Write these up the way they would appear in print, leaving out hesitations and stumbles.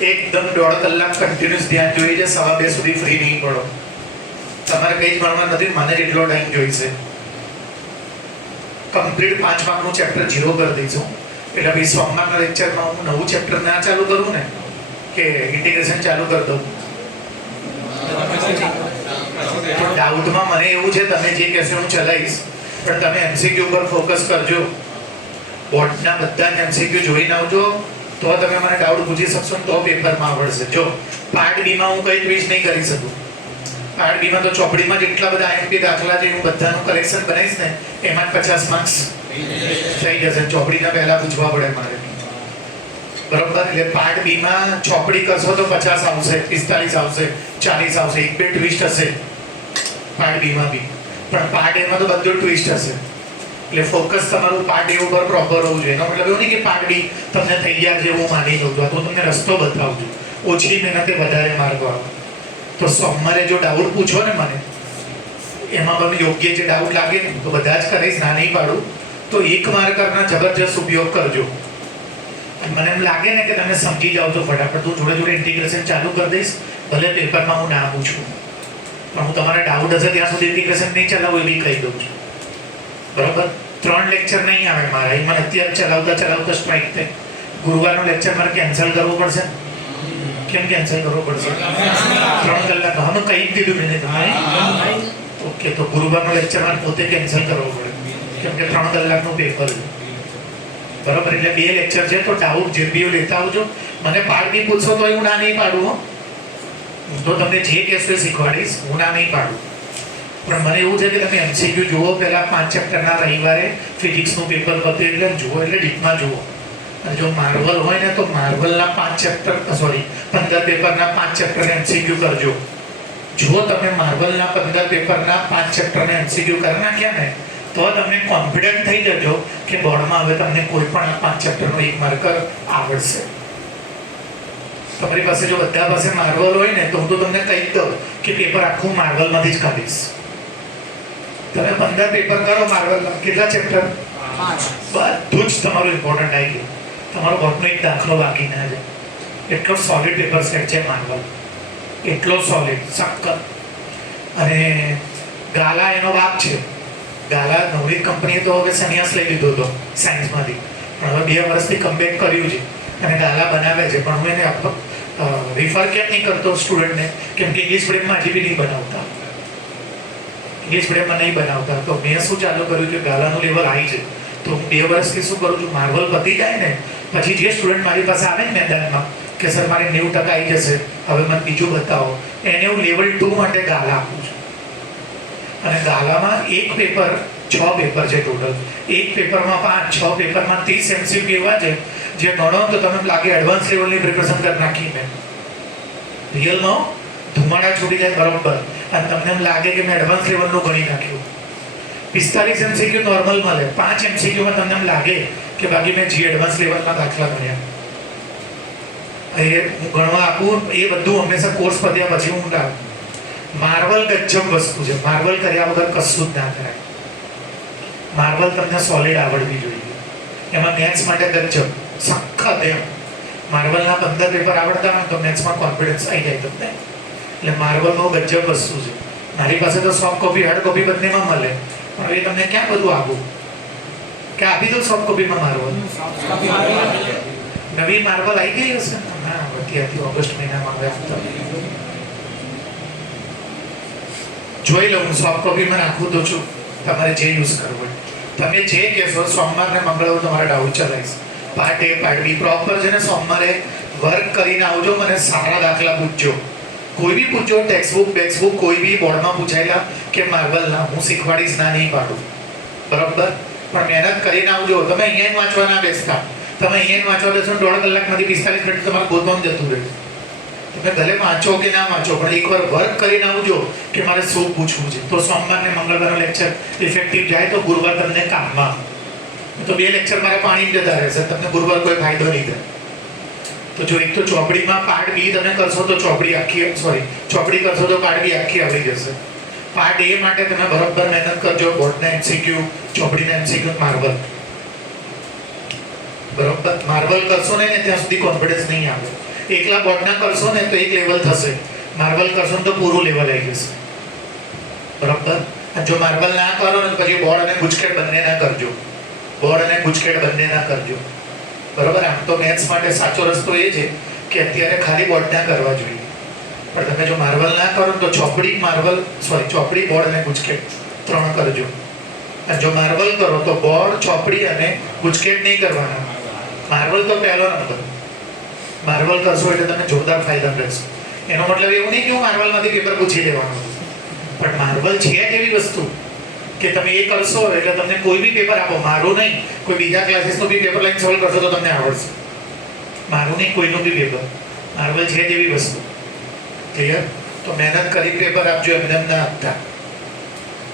એકદમ 1.5 કલાક કન્ટિન્યુઅસ ધ્યાન જોઈએ છે, 2:30 સુધી ફ્રી નહીં પડો. તમારે કંઈ જ ભણવા નથી, મને એટલો ટાઈમ જોઈશે. કમ્પ્લીટ 5 માર્કનું ચેપ્ટર 0 કરી દઈશું. એટલે ભાઈ સોમવારના લેક્ચરમાં હું નવું ચેપ્ટર ના ચાલુ કરું ને, કે ઇન્ટિગ્રેશન ચાલુ કરી દઉં. ડાઉટમાં મને એવું છે તમે જે કહેશો હું ચલાવીશ, પણ તમે એમસીક્યુ પર ફોકસ કરજો. બોર્ડના બધા જ એમસીક્યુ જોઈને આવજો, તો તમે મને ડાઉટ પૂછી શકશો ને તો પેપરમાં આવડશે. જો પાર્ટ બીમાં હું કંઈ ટ્વિસ્ટ નહીં કરી શકું. પાર્ટ બીમાં તો ચોપડીમાં જેટલા બધા આઈએમપી દાખલા છે હું બધાનું કરેક્શન બનાવીશ ને, એમાં જ 50 માર્ક્સ થઈ જશે. ચોપડીના પહેલા પૂછવા પડે મારે, બરોબર? એટલે પાર્ટ બીમાં ચોપડી કરશો તો 50 આવશે, 45 આવશે, 40 આવશે. એક બે ટ્વિસ્ટ હશે પાર્ટ બીમાં બી, પણ પાર્ટ એમાં તો બધું ટ્વિસ્ટ હશે. એટલે ફોકસ તમારું પાર્ટ એ ઉપર પ્રોપર હોવું જોઈએ. એનો મતલબ એવું નહીં કે પાર્ટ બી તમને તૈયાર જેવું માની દઉં છું, તો તમને રસ્તો બતાવું છું. ઓછી મહેનતે વધારે માર્ક આવે. તો સોમવારે જો ડાઉટ પૂછો ને મને, એમાં મને યોગ્ય જે ડાઉટ લાગે ને તો બધા જ કરીશ, ના નહીં પાડું. તો 1 માર્કરના જબરજસ્ત ઉપયોગ કરજો. મને એમ લાગે ને કે તમે સમજી જાઓ છો ફટાફટ, તો જોડે જોડે ઇન્ટિગ્રેશન ચાલુ કરી દઈશ. ભલે પેપરમાં હું ના પૂછું, પણ હું તમારે ડાઉટ હશે ત્યાં સુધી ઇન્ટિગ્રેશન નહીં ચલાવું એ બી કહી દઉં છું, બરોબર? 3 લેક્ચર નહીં આવે મારા, એ મને અત્યારે ચલાવતા સ્ટ્રાઇક થાય. ગુરુવારનો લેક્ચર મારે કેન્સલ કરવો પડશે. કેમ કેન્સલ કરવો પડશે? 3 કલાક હમણાં કહી જ દીધું મેં તમારે. ઓકે, તો ગુરુવારનો લેક્ચર મારે પોતે કેન્સલ કરવો પડે, કેમ કે 3 કલાકનું પેપર છે, બરોબર? એટલે 2 લેક્ચર છે, તો ડાઉટ જે બી લેતા આવજો. મને પાર્ટ બી પૂછશો તો હું ના નહીં પાડું હો. હું તો તમને જે કહેશો એ શીખવાડીશ, હું ના નહીં પાડું. પણ મને એવું છે કે તમે એમસીક્યુ જુઓ પહેલા 5 ચેપ્ટરના રવિવારે, ફિઝિક્સનું પેપર પતે એટલે જુઓ, એટલે ડીપમાં જુઓ. અને જો માર્વલ હોય ને તો માર્વલના 5 ચેપ્ટર 15 પેપરના 5 ચેપ્ટરને એમસીક્યુ કરજો. જો તમે માર્વલના 15 પેપરના 5 ચેપ્ટરને એમસીક્યુ કરી નાખ્યા ને, તો તમે કોન્ફિડન્ટ થઈ જજો કે બોર્ડમાં હવે તમને કોઈ પણ 5 ચેપ્ટરનો 1 માર્કર આવડશે. તમારી પાસે જો બધા પાસે માર્વલ હોય ને, તો હું તો તમને કહી દઉં કે પેપર આખું માર્વલમાંથી જ કાઢીશ. તમે 15 પેપર કરો માર્વલના, કેટલા ચેપ્ટર? 5. બધું જ તમારું ઇમ્પોર્ટન્ટ આવી ગયું. તમારો બોર્ડનો એક દાખલો બાકી ના છે. એટલો સોલિડ પેપર સેટ છે માર્વલ, એટલો સોલિડ, સખત. અને ગાલા એનો બાપ છે. ગાલા નવરીત કંપનીએ તો હવે સંન્યાસ લઈ લીધો હતો સાયન્સમાંથી, પણ હવે 2 વર્ષથી કમબેક કર્યું છે અને ગાલા બનાવે છે. પણ હું એને રિફર કેમ નહીં કરતો સ્ટુડન્ટને, કેમ કે ઇંગ્લિશ મીડિયમમાં હજી બી નહીં બનાવતા. ઇંગ્લિશ મીડિયમમાં નહીં બનાવતા. તો મેં શું ચાલુ કર્યું કે ગાલાનું લેવલ આવી છે, તો હું 2 વર્ષથી શું કરું છું, માર્વલ પતી જાય ને પછી જે સ્ટુડન્ટ મારી પાસે આવે ને મેદાનમાં કે સર મારે 90% આવી જશે, હવે મને બીજું બતાવો, એને હું લેવલ 2 માટે ગાલા આપું છું. અને ગાલામાં એક પેપર 6 પેપર છે ટોટલ. એક પેપરમાં 5, 6 પેપરમાં 30 એમસીક્યુ એવા છે જે ગણો તો તમને લાગે એડવાન્સ લેવલની પ્રિપરેશન કરી નાખી મેં. રિયલમાં ધુમાડા છૂટી જાય બરોબર, અને તમને એમ લાગે કે મેં એડવાન્સ લેવલનું ગણી નાખ્યું. 45 એમસીક્યુ નોર્મલ મળે, 5 એમસીક્યુમાં તમને એમ લાગે કે બાકી મેં જે એડવાન્સ લેવલના દાખલા ગણ્યા. એ હું ગણવા આપું, એ બધું હંમેશા કોર્સ પત્યા પછી હું લાવું. માર્વલ ગજબ વસ્તુ છે, માર્વલ કર્યા વગર કશું જ ના કરાય. માર્વલ તમને સોલિડ આવડવી જોઈએ. એમાં મેથ્સ માટે ગજબ સખત એમ. માર્વલના 15 પેપર આવડતા હોય તો મેથ્સમાં કોન્ફિડન્સ આવી જાય તમને. એટલે માર્વલનો ગજબ વસ્તુ છે. મારી પાસે તો સોફ્ટ કોપી હાર્ડ કોપી બંનેમાં મળે, પણ એ તમને ક્યાં બધું આપું કે આપી દઉં સોફ્ટ કોપીમાં માર્વલ? નવી માર્વલ આવી ગઈ હશે ના, હતી ઓગસ્ટ મહિનામાં હવે આપતા. જોઈ લઉં, હું સોફ્ટ કોપીમાં નાખું તો છું, તમારે જે યુઝ કરવું હોય. તમે જે કહેશો, સોમવાર ને મંગળવાર તમારા ડાઉટ ચલાવીશ. પાર્ટ એ પાર્ટ બી પ્રોપર છે ને, સોમવારે વર્ક કરીને આવજો. મને સારા દાખલા પૂછજો, કોઈ બી પૂછજો, ટેક્સ્ટબુક કોઈ બી બોર્ડમાં પૂછાયેલા કે માર્વલના, હું શીખવાડીશ, ના નહીં પાડું, બરોબર? પણ મહેનત કરીને આવજો. તમે અહીંયા વાંચવા ના બેસતા. તમે અહીંયા વાંચવા બેસો 1.5 કલાકમાંથી 45 મિનિટ તમારે ગોતવામાં જતું રહે. તમે ભલે વાંચો કે ના વાંચો, પણ એકવાર વર્ક કરીને આવજો કે મારે શું પૂછવું છે. તો સોમવાર ને મંગળવારનો લેક્ચર ઇફેક્ટિવ જાય તો ગુરુવાર તમને કામમાં. તો 2 લેક્ચર મારે પાણી જતા રહેશે, તમને ગુરુવાર કોઈ ફાયદો નહીં થાય. તો જો એક તો ચોપડીમાં પાર્ટ બી તમે કરશો તો ચોપડી કરશો તો પાર્ટ બી આખી આવડી જશે. પાર્ટ એ માટે તમે બરાબર મહેનત કરજો. બોર્ડના એમસીક્યુ, ચોપડીના એમસીક્યુ, માર્વલ બરોબર. માર્વલ કરશો ને ત્યાં સુધી કોન્ફિડન્સ નહીં આવે. એકલા બોર્ડના કરશો ને તો એક લેવલ થશે, માર્બલ કરશો ને તો પૂરું લેવલ આવી જશે. બરાબર. જો માર્બલ ના કરો ને પછી બોર્ડ અને ગુજકેટ બંને ના કરજો, બોર્ડ અને ગુજકેટ બંને ના કરજો. બરાબર. આમ તો મેથ્સ માટે સાચો રસ્તો એ છે કે અત્યારે ખાલી બોર્ડ ના કરવા જોઈએ, પણ તમે જો માર્બલ ના કરો તો ચોપડી બોર્ડ અને ગુજકેટ 3 કરજો. અને જો માર્બલ કરો તો બોર્ડ, ચોપડી અને ગુજકેટ નહીં કરવાના. માર્બલ તો પહેલો નંબર. માર્બલ કરશો એટલે તમે જોરદાર ફાયદા રહેશો. એનો મતલબ એવું નહીં કે હું માર્બલમાંથી પેપર પૂછી લેવાનું, પણ માર્બલ છે એવી વસ્તુ કે તમે એ કરશો એટલે તમને કોઈ બી પેપર આપો, મારું નહીં કોઈ બીજા ક્લાસીસનું બી પેપર લઈને સોલ્વ કરશો તો તમને આવડશે. મારું નહીં કોઈનું બી પેપર, માર્બલ છે એવી વસ્તુ. ક્લિયર? તો મહેનત કરી પેપર આપજો, એમને ના આપતા.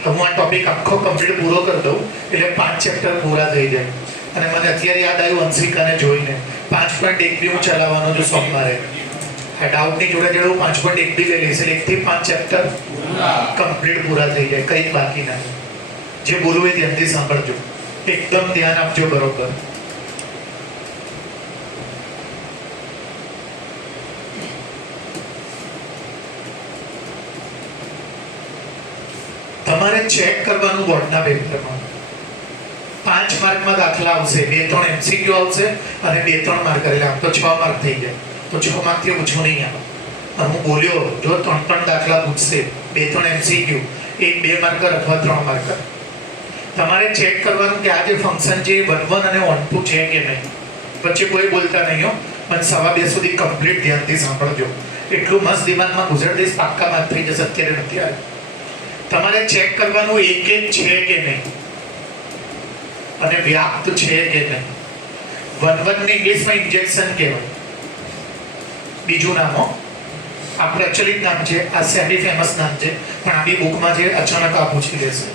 હું આ ટોપિક આખો કમ્પ્લીટ પૂરો કરી દઉં એટલે 5 ચેપ્ટર પૂરા થઈ જાય. અને મને અત્યારે યાદ આવ્યું અંશિકાને જોઈને 5.1 બી હું ચલાવવાનો છું સોમવારે. આ ડાઉટની જોડે જોડે હું 5.1 બી લઈ લઈશ એટલે 1 થી 5 ચેપ્ટર કમ્પ્લીટ પૂરા થઈ જાય, કંઈ બાકી ના. જે બોલવું એ ધ્યાનથી સાંભળજો, એકદમ ધ્યાન આપજો. બરોબર. તમારે ચેક કરવાનું બોર્ડના પેપરમાં 5 માર્કમાં દાખલા આવશે, 2-3 MCQ આવશે અને 2-3 માર્ક. એટલે આમ તો 6 માર્ક થઈ જાય, તો 6 માર્કથી ઓછું નહીં આવે. હું બોલ્યો જો 3 દાખલા પૂછશે, 2-3 MCQ, 1-2 માર્કર અથવા 3 માર્કર. તમારે ચેક કરવાનું કે આ જે ફંક્શન છે 1-1 અને 1-2 છે કે નહીં. પછી કોઈ બોલતા નહીં હો, પણ 2:15 સુધી કમ્પ્લીટ ધ્યાનથી સાંભળજો. એટલું મસ્ત દિમાગમાં ગુજર દઈશ, પાક્કા માર્ક થઈ જશે. અત્યારે નથી આવે. તમારે ચેક કરવાનું એક છે કે નહીં અને વ્યાપ્ત છે કે નહીં. 1-1 ને ઇંગ્લિશમાં ઇન્જેક્શન કહેવાય, બીજું નામ આ પ્રચલિત નામ છે, આ સેમી ફેમસ નામ છે, પણ આ બી બુકમાં છે, અચાનક આ પૂછી લેશે.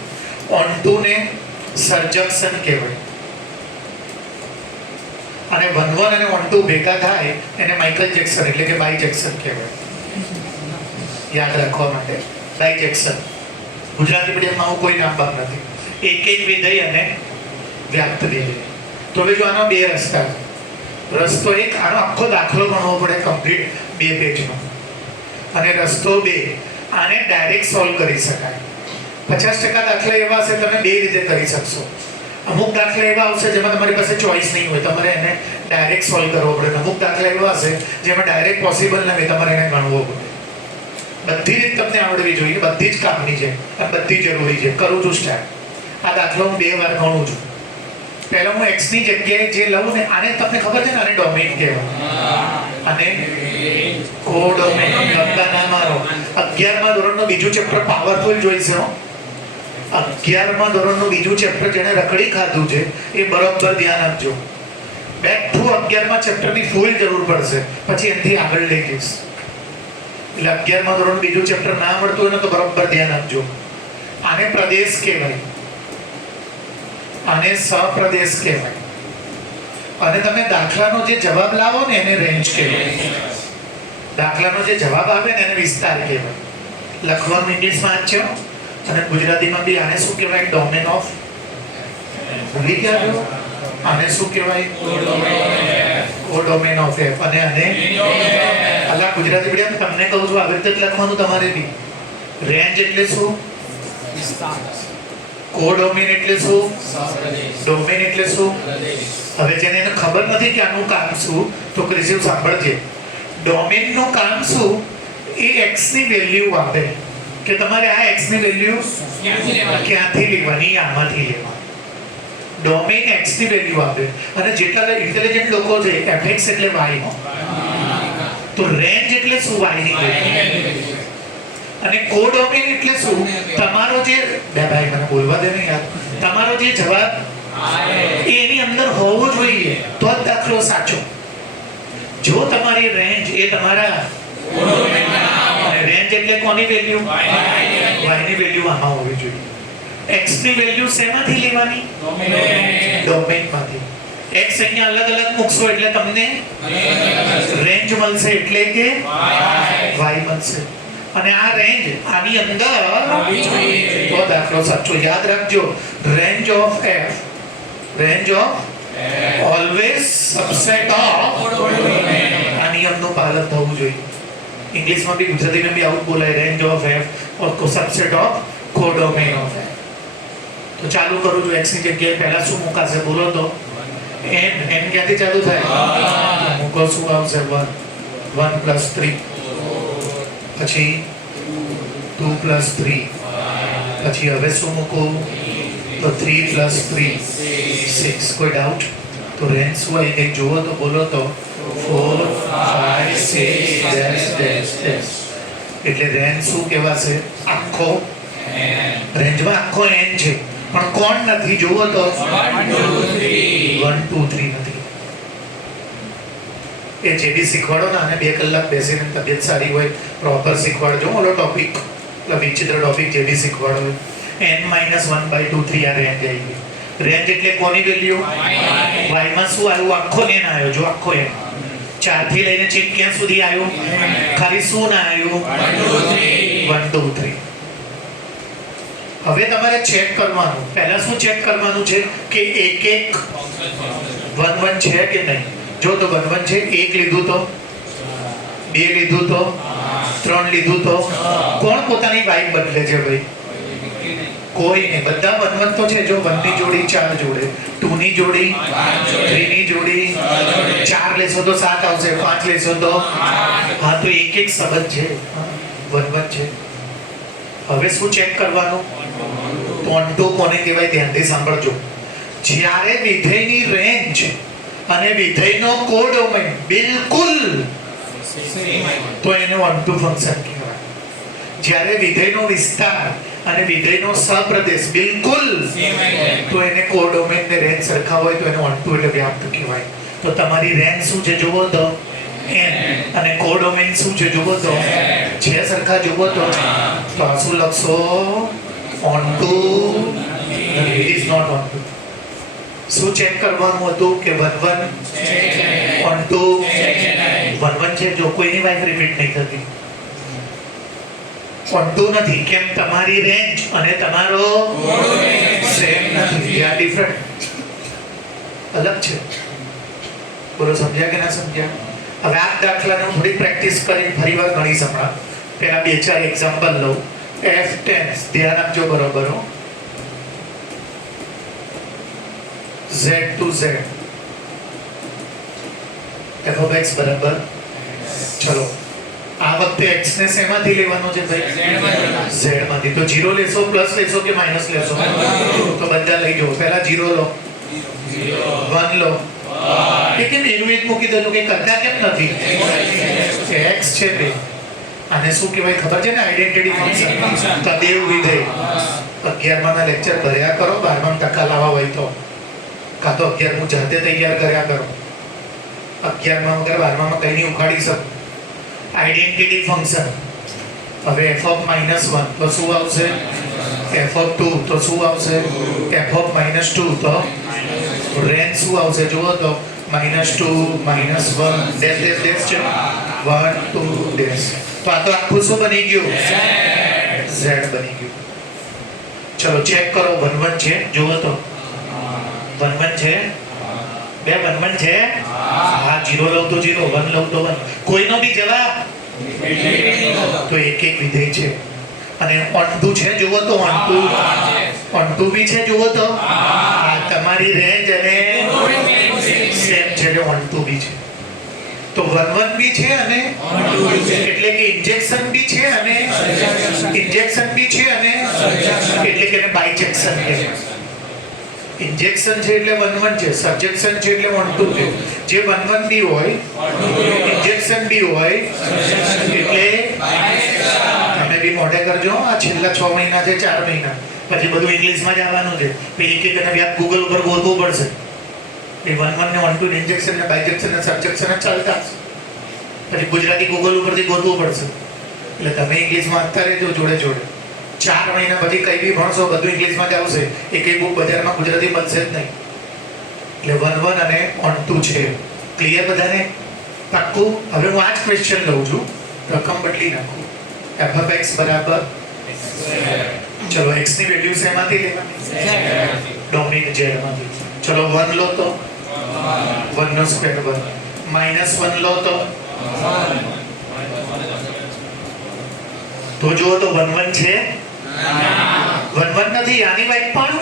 1-2 ને સર્જક્શન કહેવાય અને 1-1 અને 1-2 ભેગા થાય એને માઇકલ જેક્સન એટલે કે બાયજેક્શન કહેવાય. યાદ રાખવા માટે બાયજેક્શન. ગુજરાતી મીડિયમમાં આવું કોઈ નામ બાપ નથી. એક વિધેય અને વ્યાપ્ત વિધેય. તો હવે જો આનો 2 રસ્તા છે. રસ્તો 1, આનો આખો દાખલો ગણવો પડે કમ્પ્લીટ 2 પેજનો. અને રસ્તો 2, આને ડાયરેક્ટ સોલ્વ કરી શકાય. 50% દાખલા એવા હશે તમે 2 રીતે કરી શકશો. અમુક દાખલા એવા આવશે જેમાં તમારી પાસે ચોઈસ નહીં હોય, તમારે એને ડાયરેક્ટ સોલ્વ કરવો પડે. અમુક દાખલા એવા હશે જેમાં ડાયરેક્ટ પોસિબલ ન હોય, તમારે એને ગણવો પડે. બધી રીત તમને આવડવી જોઈએ, બધી જ કામની છે અને બધી જરૂરી છે. કરું છું સ્ટાર્ટ. આ દાખલો હું 2 વાર ગણું છું. પહેલા હું x ની જગ્યાએ જે લઉં ને, આને તમને ખબર છે ને, આને ડોમેઇન કહેવાય અને કોડોમેઇન. લખતા ના મારો. 11મા ધોરણનું બીજું ચેપ્ટર પાવરફુલ જોઈશે હો. 11મા ધોરણનું બીજું ચેપ્ટર જેને રખડી ખાધું છે એ બરોબર ધ્યાન આપજો. બેક ટુ 11મા ચેપ્ટરની ફૂલ જરૂર પડશે, પછી એનાથી આગળ લઈ જઈશ. એટલે 11મા ધોરણનું બીજું ચેપ્ટર ના મળતું હોય ને તો બરોબર ધ્યાન આપજો. આને પ્રદેશ કહેવાય, આને સપ્રદેશ કહેવાય. અને તમે દાખલાનો જે જવાબ લાવો ને એને રેન્જ કહેવાય. દાખલાનો જે જવાબ આવે ને એને વિસ્તાર કહેવાય. લખવાનું ઇંગ્લિશમાં જ છે અને ગુજરાતીમાં બી. આને શું કહેવાય? Domain of. ભૂલી ગયા છો? આને શું કહેવાય? કોડોમેન ઓફ એફ. અને આને અલા ગુજરાતી મીડિયમ તમને કહું છું આવી રીતે લખવાનું તમારે બી. રેન્જ એટલે શું? કોડોમેન એટલે શું? ડોમેન એટલે શું? હવે જેને એને ખબર નથી કે આનું કામ શું, તો ક્રિસિવ સાંભળજે. ડોમેનનું કામ શું? એ x ની વેલ્યુ આપે કે તમારે આ x ની વેલ્યુ ક્યાંથી લેવાની, આમાંથી લેવાની. ડોમેન x ની વેલ્યુ આપે. અને જેટલા ઇન્ટેલિજન્ટ લોકો છે, fx એટલે y નો, તો રેન્જ એટલે શું? y ની વેલ્યુ. અને કોડોમેન એટલે શું? તમારો જે ભાઈ મને બોલવા દે ને યાર, તમારો જે જવાબ એની અંદર હોવો જોઈએ તો જ દાખલો સાચો. જો તમારી રેન્જ એ તમારા રેન્જ એટલે કોની વેલ્યુ? y ની વેલ્યુ આમાં હોવી જોઈએ. x ની વેલ્યુ શેમાંથી લેવાની? ડોમેનમાંથી. x અહીંયા અલગ અલગ મૂકશો એટલે તમને રેન્જ મળશે, એટલે કે y મળશે. અને આ રેન્જ આની અંદર તો દાખલો સાચો. યાદ રાખજો, range of f, range of always subset of આની નિયમનું પાલન થવું જોઈએ. ઇંગ્લિશમાં બી ગુજરાતીમાં બી આવું બોલાય, range of f or subset of codomain of f. તો ચાલુ કરું છું. એક્સ ની જગ્યાએ પહેલા શું મુકાશે બોલો તો? એન. એન ક્યાંથી ચાલુ થાય? મૂકો. શું આવશે? 1 1 + 3, પછી 2 + 3, પછી હવે શું મૂકું? તો 3 + 3 6. કોઈ ડાઉટ? તો રેન્જ શું હોય એક જુઓ તો બોલો તો? 4 5 6 ડેશ ડેશ ડેશ. એટલે રેન્જ શું કહેવાશે? આખો રેન્જમાં આખો એન છે, પણ કોણ નથી જુઓ તો? 1 2 3 નથી. એ જે બી શીખવાડો ને, અને 2 કલાક બેસીને તબિયત સારી હોય પ્રોપર શીખવાડજો. ઓલો ટોપિક વિચિત્ર ટોપિક જે બી શીખવાડો n - 1/2 3 આ રેન્જ આવી ગઈ. રેન્જ એટલે કોની વેલ્યુ? y માં શું આવ્યું? આખો n આવ્યો. જો આખો n 4 થી લઈને ચેક ક્યાં સુધી આવ્યું? ખાલી શું ના આવ્યું? 1 2 3. હવે તમારે ચેક કરવાનું. પહેલા શું ચેક કરવાનું છે કે એક એક 1 1 છે કે નહીં. જો તો 1 1 છે, 1 લીધું તો, 2 લીધું તો, 3 લીધું તો કોણ પોતાની વાઇફ બદલે છે ભાઈ? કોઈ નહીં. બધા 1 1 તો છે. જો 1 ની જોડી 4 જોડે, 2 ની જોડી 3 ની જોડી 4 લેશો તો 7 આવશે, 5 લેશો તો હા. તો એક એક સંબંધ છે, 1 1 છે. હવે શું ચેક કરવાનું? ઓન્ટુ કોને કહેવાય? ધ્યાનથી સાંભળજો. જ્યારે વિધેયની રેન્જ અને વિધેયનો કોડોમેન બિલકુલ તો એને ઓન્ટુ ફંક્શન કહેવાય. જ્યારે વિધેયનો વિસ્તાર અને વિધેયનો સપ્રદેશ બિલકુલ તો એને કોડોમેન ને રેન્જ સરખા હોય તો એને ઓન્ટુ એટલે વ્યાપ્ત કહેવાય. તો તમારી રેન્જ શું છે જુઓ તો? n. અને કોડોમેન શું છે જુઓ તો? છે સરખા જુઓ તો? તો આ શું લખશો? Onto. It is not onto. શું ચેક કરવાનું હતું કે 1 1 ઓન્ટુ 1 1 છે. જો કોઈની વાઇફ રિપીટ નહીં થતી, ઓન્ટુ નથી. કેમ? તમારી રેન્જ અને તમારો સેમ નથી. આ ડિફરન્ટ, અલગ છે. બોલો સમજ્યા કે ના સમજ્યા? હવે આ દાખલાને હું થોડી પ્રેક્ટિસ કરીને ફરીવાર ગણીશ હમણાં. પહેલા 2-4 એક્ઝામ્પલ લઉં. f ટેન્સ ધ્યાન આપજો બરોબર હો. z to z f of x બરાબર. ચલો આ વખતે x ને શેમાંથી લેવાનો છે ભાઈ? z માંથી. તો 0 લેશો, પ્લસ લેશો કે માઈનસ લેશો? તો બધા લઈ જાઓ. પહેલા 0 લો, 1 લો. કે કેમ એનું એક મૂકી દેલું? કે કરતા કેમ નથી? x છે બે. આને શું કહેવાય ખબર છે ને? Identity function. તદેવ વિધેય. 11મા ના લેક્ચર ભર્યા કરો, 12મા ટકા લાવવા હોય તો. કાં તો 11મું જાતે તૈયાર કર્યા કરો. 11મા વગર 12મા કઈ નહીં ઉખાડી શકો. Identity function. હવે f of -1 તો શું આવશે? f of 2 તો શું આવશે? f of -2 તો રેન્જ શું આવશે જુઓ તો? -2 -1 ડેશ ડેશ ડેશ છે. 1 2 ડેશ. તો આ તો આખું શું બની ગયું? z બની ગયું. ચલો ચેક કરો. 1 1 છે જુઓ તો? 1 1 છે? 2 1 1 છે? હા. 0 લઉં તો 0, 1 લઉં તો 1. કોઈનો બી જવાબ? તો એક એક વિધેય છે. અને ઓન્ટુ છે જુઓ તો? ઓન્ટુ બી છે જુઓ તો? આ તમારી રેન્જ અને સેમ છે એટલે ઓન્ટુ બી છે. તો 1 1 બી છે અને એટલે કે ઇન્જેક્શન બી છે અને ઇન્જેક્શન બી છે અને એટલે કે બાયજેક્શન છે. ઇન્જેક્શન છે એટલે 1 1 છે, સબજેક્શન છે એટલે 1 2 છે. જે 1 1 બી હોય, ઇન્જેક્શન બી હોય એટલે તમે બી મોઢે કરજો. આ છેલ્લા 6 મહિના છે, 4 મહિના પછી બધું ઇંગ્લિશમાં જ આવવાનું છે. એક એક અને વ્યાપ ગૂગલ ઉપર ગોતવું પડશે. એ 1 1 ને 1 2 ઇન્જેક્શન ને બાયજેક્શન ને સબજેક્શન ચાલતા પછી ગુજરાતી ગૂગલ ઉપરથી ગોતવું પડશે. એટલે તમે ઇંગ્લિશમાં વાંચતા રહેજો જોડે જોડે. 4 મહિના પછી કઈ બી ભણશો બધું ઇંગ્લિશમાં જ આવશે. એકેય બુક બજારમાં ગુજરાતી મળશે જ નહીં. એટલે 1 1 અને ઓન્ટુ છે. ક્લિયર બધાને? પાક્કું? હવે હું આ જ ક્વેશ્ચન લઉં છું, રકમ બદલી નાખું. f of x બરાબર ચલો x ની વેલ્યુ શેમાંથી લેવાની? ડોમિન z માંથી. ચલો 1 લો તો 1 નો સ્ક્વેર 1, -1 લો તો તો જુઓ તો 1 1 છે, 1 1 નથી. આની વાઇફ પણ,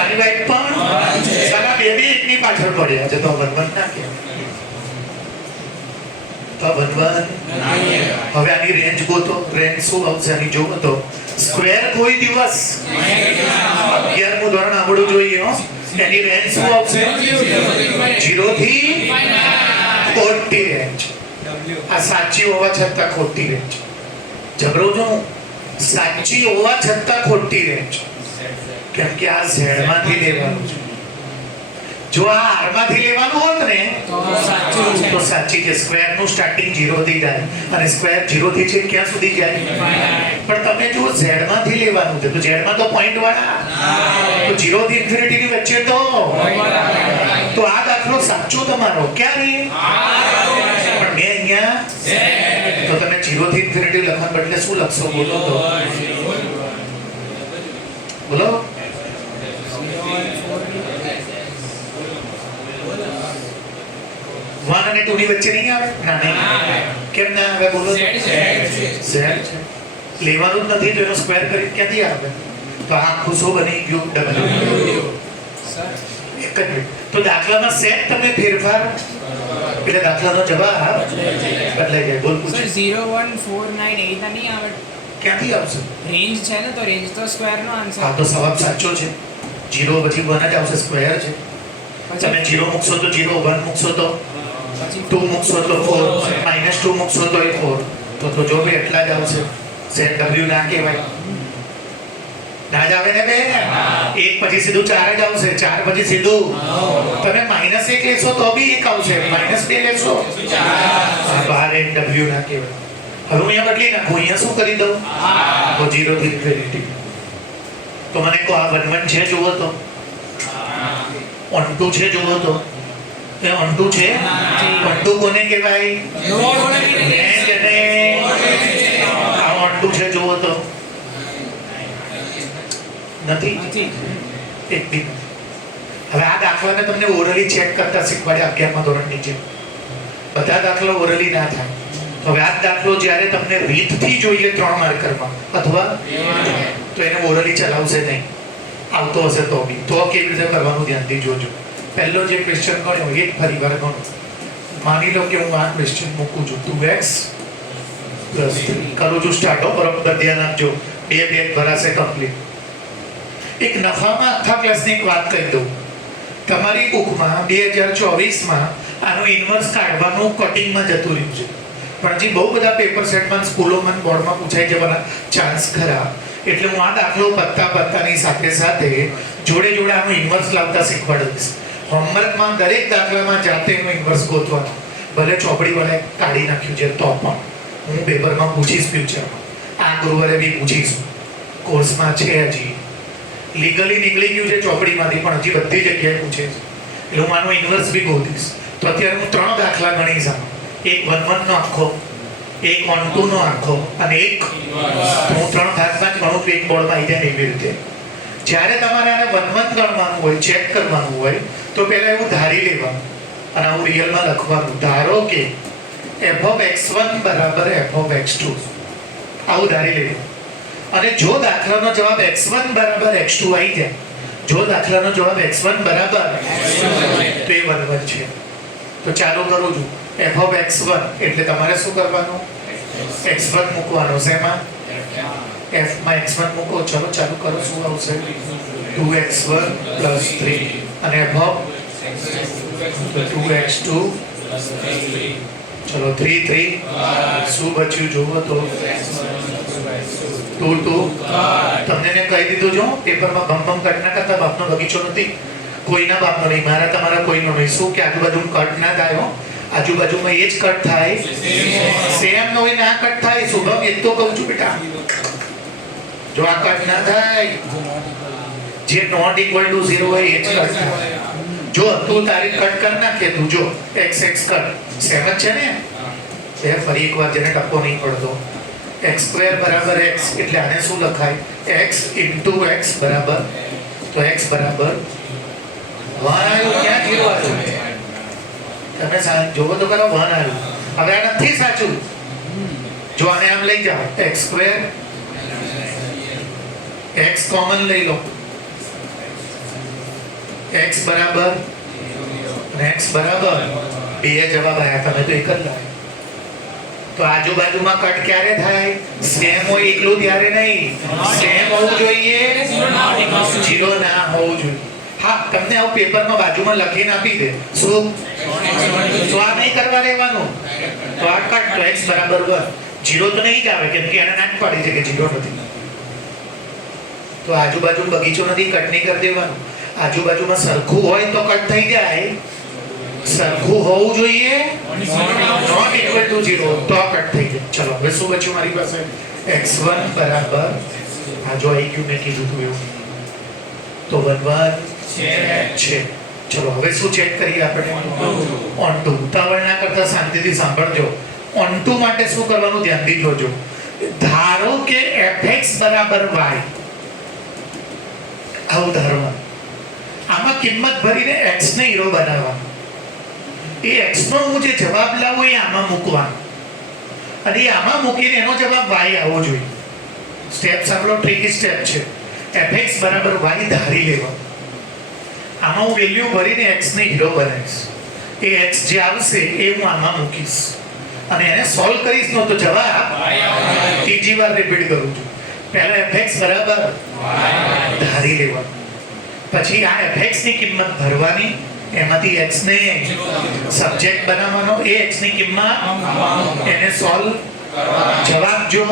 આની વાઇફ પણ, સાલા બે બે એકની પાછળ પડ્યા છે, તો 1 1 ના કહેવાય. તો 1 1. હવે આની રેન્જ ગોતો. રેન્જ શું આવશે આની? જોવો તો સ્ક્વેર કોઈ દિવસ 11મું ધોરણ આવડવું જોઈએ હો. એની રેન્જ શું આવશે? 0 થી 40 રેન્જ. આ સાચી હોવા છતાં ખોટી રેન્જ. જબરો જો સાચી હોવા છતાં ખોટી રેન્જ, કેમ કે આ ઝેડ માંથી લેવાનું છે. જો આ આર માંથી લેવાનું હોત ને તો સાચી છે. સ્ક્વેર નું સ્ટાર્ટિંગ 0 થી જાય અને સ્ક્વેર 0 થી છે ક્યાં સુધી જાય? પણ તમે જો ઝેડ માંથી લેવાનું છે તો ઝેડ માં તો પોઈન્ટ વાળા, તો 0 થી ઇન્ફિનિટી ની વચ્ચે તો આ દાખલો સાચો તમારો ક્યારે? પણ મેં અહીંયા તો તમે 0 થી ઇન્ફિનિટી લખવા બદલે શું લખશો? બોલો તો બોલો. વન અને ટુ ની વચ્ચે નહીં આવે? ના નહીં. કેમ ના આવે? બોલો. ઝેડ છે, લેવાનું જ નથી તો એનો સ્ક્વેર કરી ક્યાંથી આવે? તો આખું શું બની ગયું? ડબલ્યુ. એક જ મિનિટ. તો દાખલામાં સેટ તમે ફેરફાર એટલે દાખલાનો જવાબ બદલાઈ જાય. બોલ પૂછો. 01498 નહીં આવે? ક્યાંથી આવશે? રેન્જ છે ને, તો રેન્જ તો સ્ક્વેર નો આન્સર. હા, તો જવાબ સાચો છે. 0 પછી 1 જ આવશે, સ્ક્વેર છે. તમે 0 મૂકશો તો 0, 1 મૂકશો તો 2 મૂકશો તો 4, -2 મૂકશો તો 4. તો જો બે એટલા જ આવશે. સેટ ડબલ્યુ ના કહેવાય. ના જ આવે ને બે. 1 પછી સીધું 4 જ આવશે. 4 પછી સીધું તમે -1 લેશો તો બી 1 આવશે. -2 લેશો બાર એક ડબલ્યુ ના કહેવાય. હવે હું અહીંયા બદલી નાખું. અહીંયા શું કરી દઉં? તો 0 થી ઇન્ફિનિટી. તો મને કહો આ 1 1 છે જુઓ તો, ઓન્ટુ છે જુઓ તો. એ ઓન્ટુ છે. ઓન્ટુ કોને કહેવાય? રેન્જ અને આ ઓન્ટુ છે જુઓ તો. નથી એક બી. હવે આ દાખલાને તમને ઓરલી ચેક કરતા શીખવાડ્યા 11મા ધોરણ નીચે. બધા દાખલા ઓરલી ના થાય. હવે આ દાખલો જ્યારે તમને રીતથી જોઈએ 3 માર્કરમાં અથવા તો એને ઓરલી ચલાવશે નહીં. આવતો હશે તો બી તો કેવી રીતે કરવાનું ધ્યાનથી જોજો. પહેલો જે ક્વેશ્ચન ગણ્યો એ ફરી વાર ગણો. માની લો કે હું આ ક્વેશ્ચન મૂકું છું 2x + 3 કરું છું સ્ટાર્ટ. બરોબર ધ્યાન આપજો. 2 2 ભરાશે કમ્પ્લીટ. એક નફામાં આખા ક્લાસની એક વાત કહી દઉં. તમારી બુકમાં 2024માં આનું ઇન્વર્સ કાઢવાનું કટિંગમાં જતું રહ્યું છે, પણ હજી બહુ બધા પેપર સેટમાં, સ્કૂલોમાં, બોર્ડમાં પૂછાઈ જવાના ચાન્સ ખરા. એટલે હું આ દાખલો પત્તાની સાથે સાથે જોડે જોડે આનું ઇન્વર્સ લાવતા શીખવાડીશ. હોમવર્કમાં દરેક દાખલામાં જાતે એનું ઇન્વર્સ ગોતવાનું. ભલે ચોપડી વડે કાઢી નાખ્યું છે તો પણ હું પેપરમાં પૂછીશ ફ્યુચરમાં. આ ગુરુવારે બી પૂછીશું. કોર્સમાં છે હજી લીગલી નીકળી ગયું છે ચોપડીમાંથી, પણ હજી બધી જગ્યાએ પૂછે છે. એટલે હું આનું ઇન્વર્સ બી ગોતીશ. તો અત્યારે હું 3 દાખલા ગણીશ. એક 1 1 નો આખો, એક ઓન્ટુ નો આખો અને એક હું 3 ભાગમાં જ ગણું છું. એક બોર્ડમાં આવી જાય એવી રીતે. જ્યારે તમારે આને 1 1 ગણવાનું હોય, ચેક કરવાનું હોય તો પહેલા એવું ધારી લેવાનું અને આવું રિયલમાં લખવાનું. ધારો કે f(x1) = f(x2) આવું ધારી લેવું. અને જો દાખલાનો જવાબ x1 = x2 આવી જાય, જો દાખલાનો જવાબ x1 = તો એ 1 1 છે. તો ચાલુ કરું છું. f(x1) એટલે તમારે શું કરવાનું? x1 મૂકવાનો. શેમાં? f માં x1 મૂકો. ચલો ચાલુ કરો. શું આવશે? 2x1 + 3 અને f 2x2 ચલો 3 3 શું બચ્યું જુઓ તો 2 2. તમને મેં કહી દીધું જો પેપરમાં બમ કટ ના કરતા. બાપનો બગીચો નથી, કોઈના બાપનો નહીં, મારા તમારા કોઈનો નહીં. શું કે આજુબાજુ કટ ના થાય? આજુબાજુમાં એ જ કટ થાય. સેમ હોય ને આ કટ થાય. શુભમ એ તો કહું છું બેટા, જો આ કટ ના થાય, જે નોટ ઇક્વલ ટુ 0 હોય એ જ કટ થાય. જો તું તારી કટ કર નાખે, તું જો x x કટ સેમ જ છે ને. એ ફરી એકવાર જેને ટપ્પો નહીં પડતો. x² = x એટલે આને શું લખાય? x * x બરાબર. તો x બરાબર 1 આવ્યું. ક્યાં 0 આવ્યું? તમે જોવો તો ખરા 1 આવ્યું. હવે આ નથી સાચું. જો આને આમ લઈ જાઓ x² x કોમન લઈ લો x બરાબર અને x બરાબર બે જવાબ આવ્યા. તમે તો એક જ લાવ્યા. તો આજુબાજુમાં કટ ક્યારે થાય? સેમ હોય એકલું ત્યારે નહીં, સેમ હોવું જોઈએ, ઝીરો ના હોવું જોઈએ. હા, તમને આવું પેપરમાં બાજુમાં લખીને આપી દે શું તો આ નહીં કરવા રહેવાનું. તો આ કટ તો x બરાબર 1 ઝીરો તો નહીં જ આવે કેમ કે એને ના જ પાડી છે કે ઝીરો નથી. તો આજુબાજુ બગીચો નથી, કટ નહીં કરી દેવાનું. આજુબાજુમાં સરખું હોય તો કટ થઈ જાય, સરખું હોવું જોઈએ, નોટ ઇક્વલ ટુ 0 તો કટ થઈ જાય. ચલો હવે શું બચ્યું મારી પાસે? x1 બરાબર આ જો આવી ગયું મેં કીધું હતું એવું તો 1 1 છે. ચલો હવે શું ચેક કરીએ આપણે? On two. ઉતાવળ ના કરતા શાંતિથી સાંભળજો. ઓન ટુ માટે શું કરવાનું ધ્યાનથી જોજો. ધારો કે fx બરાબર y, આવું ધારવાનું. આમાં કિંમત ભરીને x ને હીરો બનાવવાનો. એ x નો હું જે જવાબ લાવું એ આમાં મૂકવાનો અને એ આમાં મૂકીને એનો જવાબ y આવવો જોઈએ. સ્ટેપ સાંભળો, ટ્રિકી સ્ટેપ છે. fx બરાબર y ધારી લેવાનું. આમાં હું વેલ્યુ ભરીને x ને હીરો બનાવીશ. એ x જે આવશે એ હું આમાં મૂકીશ અને એને સોલ્વ કરીશ નો તો જવાબ ત્રીજી વાર રિપીટ કરું છું. પહેલા fx બરાબર ધારી લેવાનું, પછી આ fx ની કિંમત ભરવાની, એમાંથી x ને સબ્જેક્ટ બનાવવાનો, એ x ની કિંમત એને સોલ્વ જવાબ જો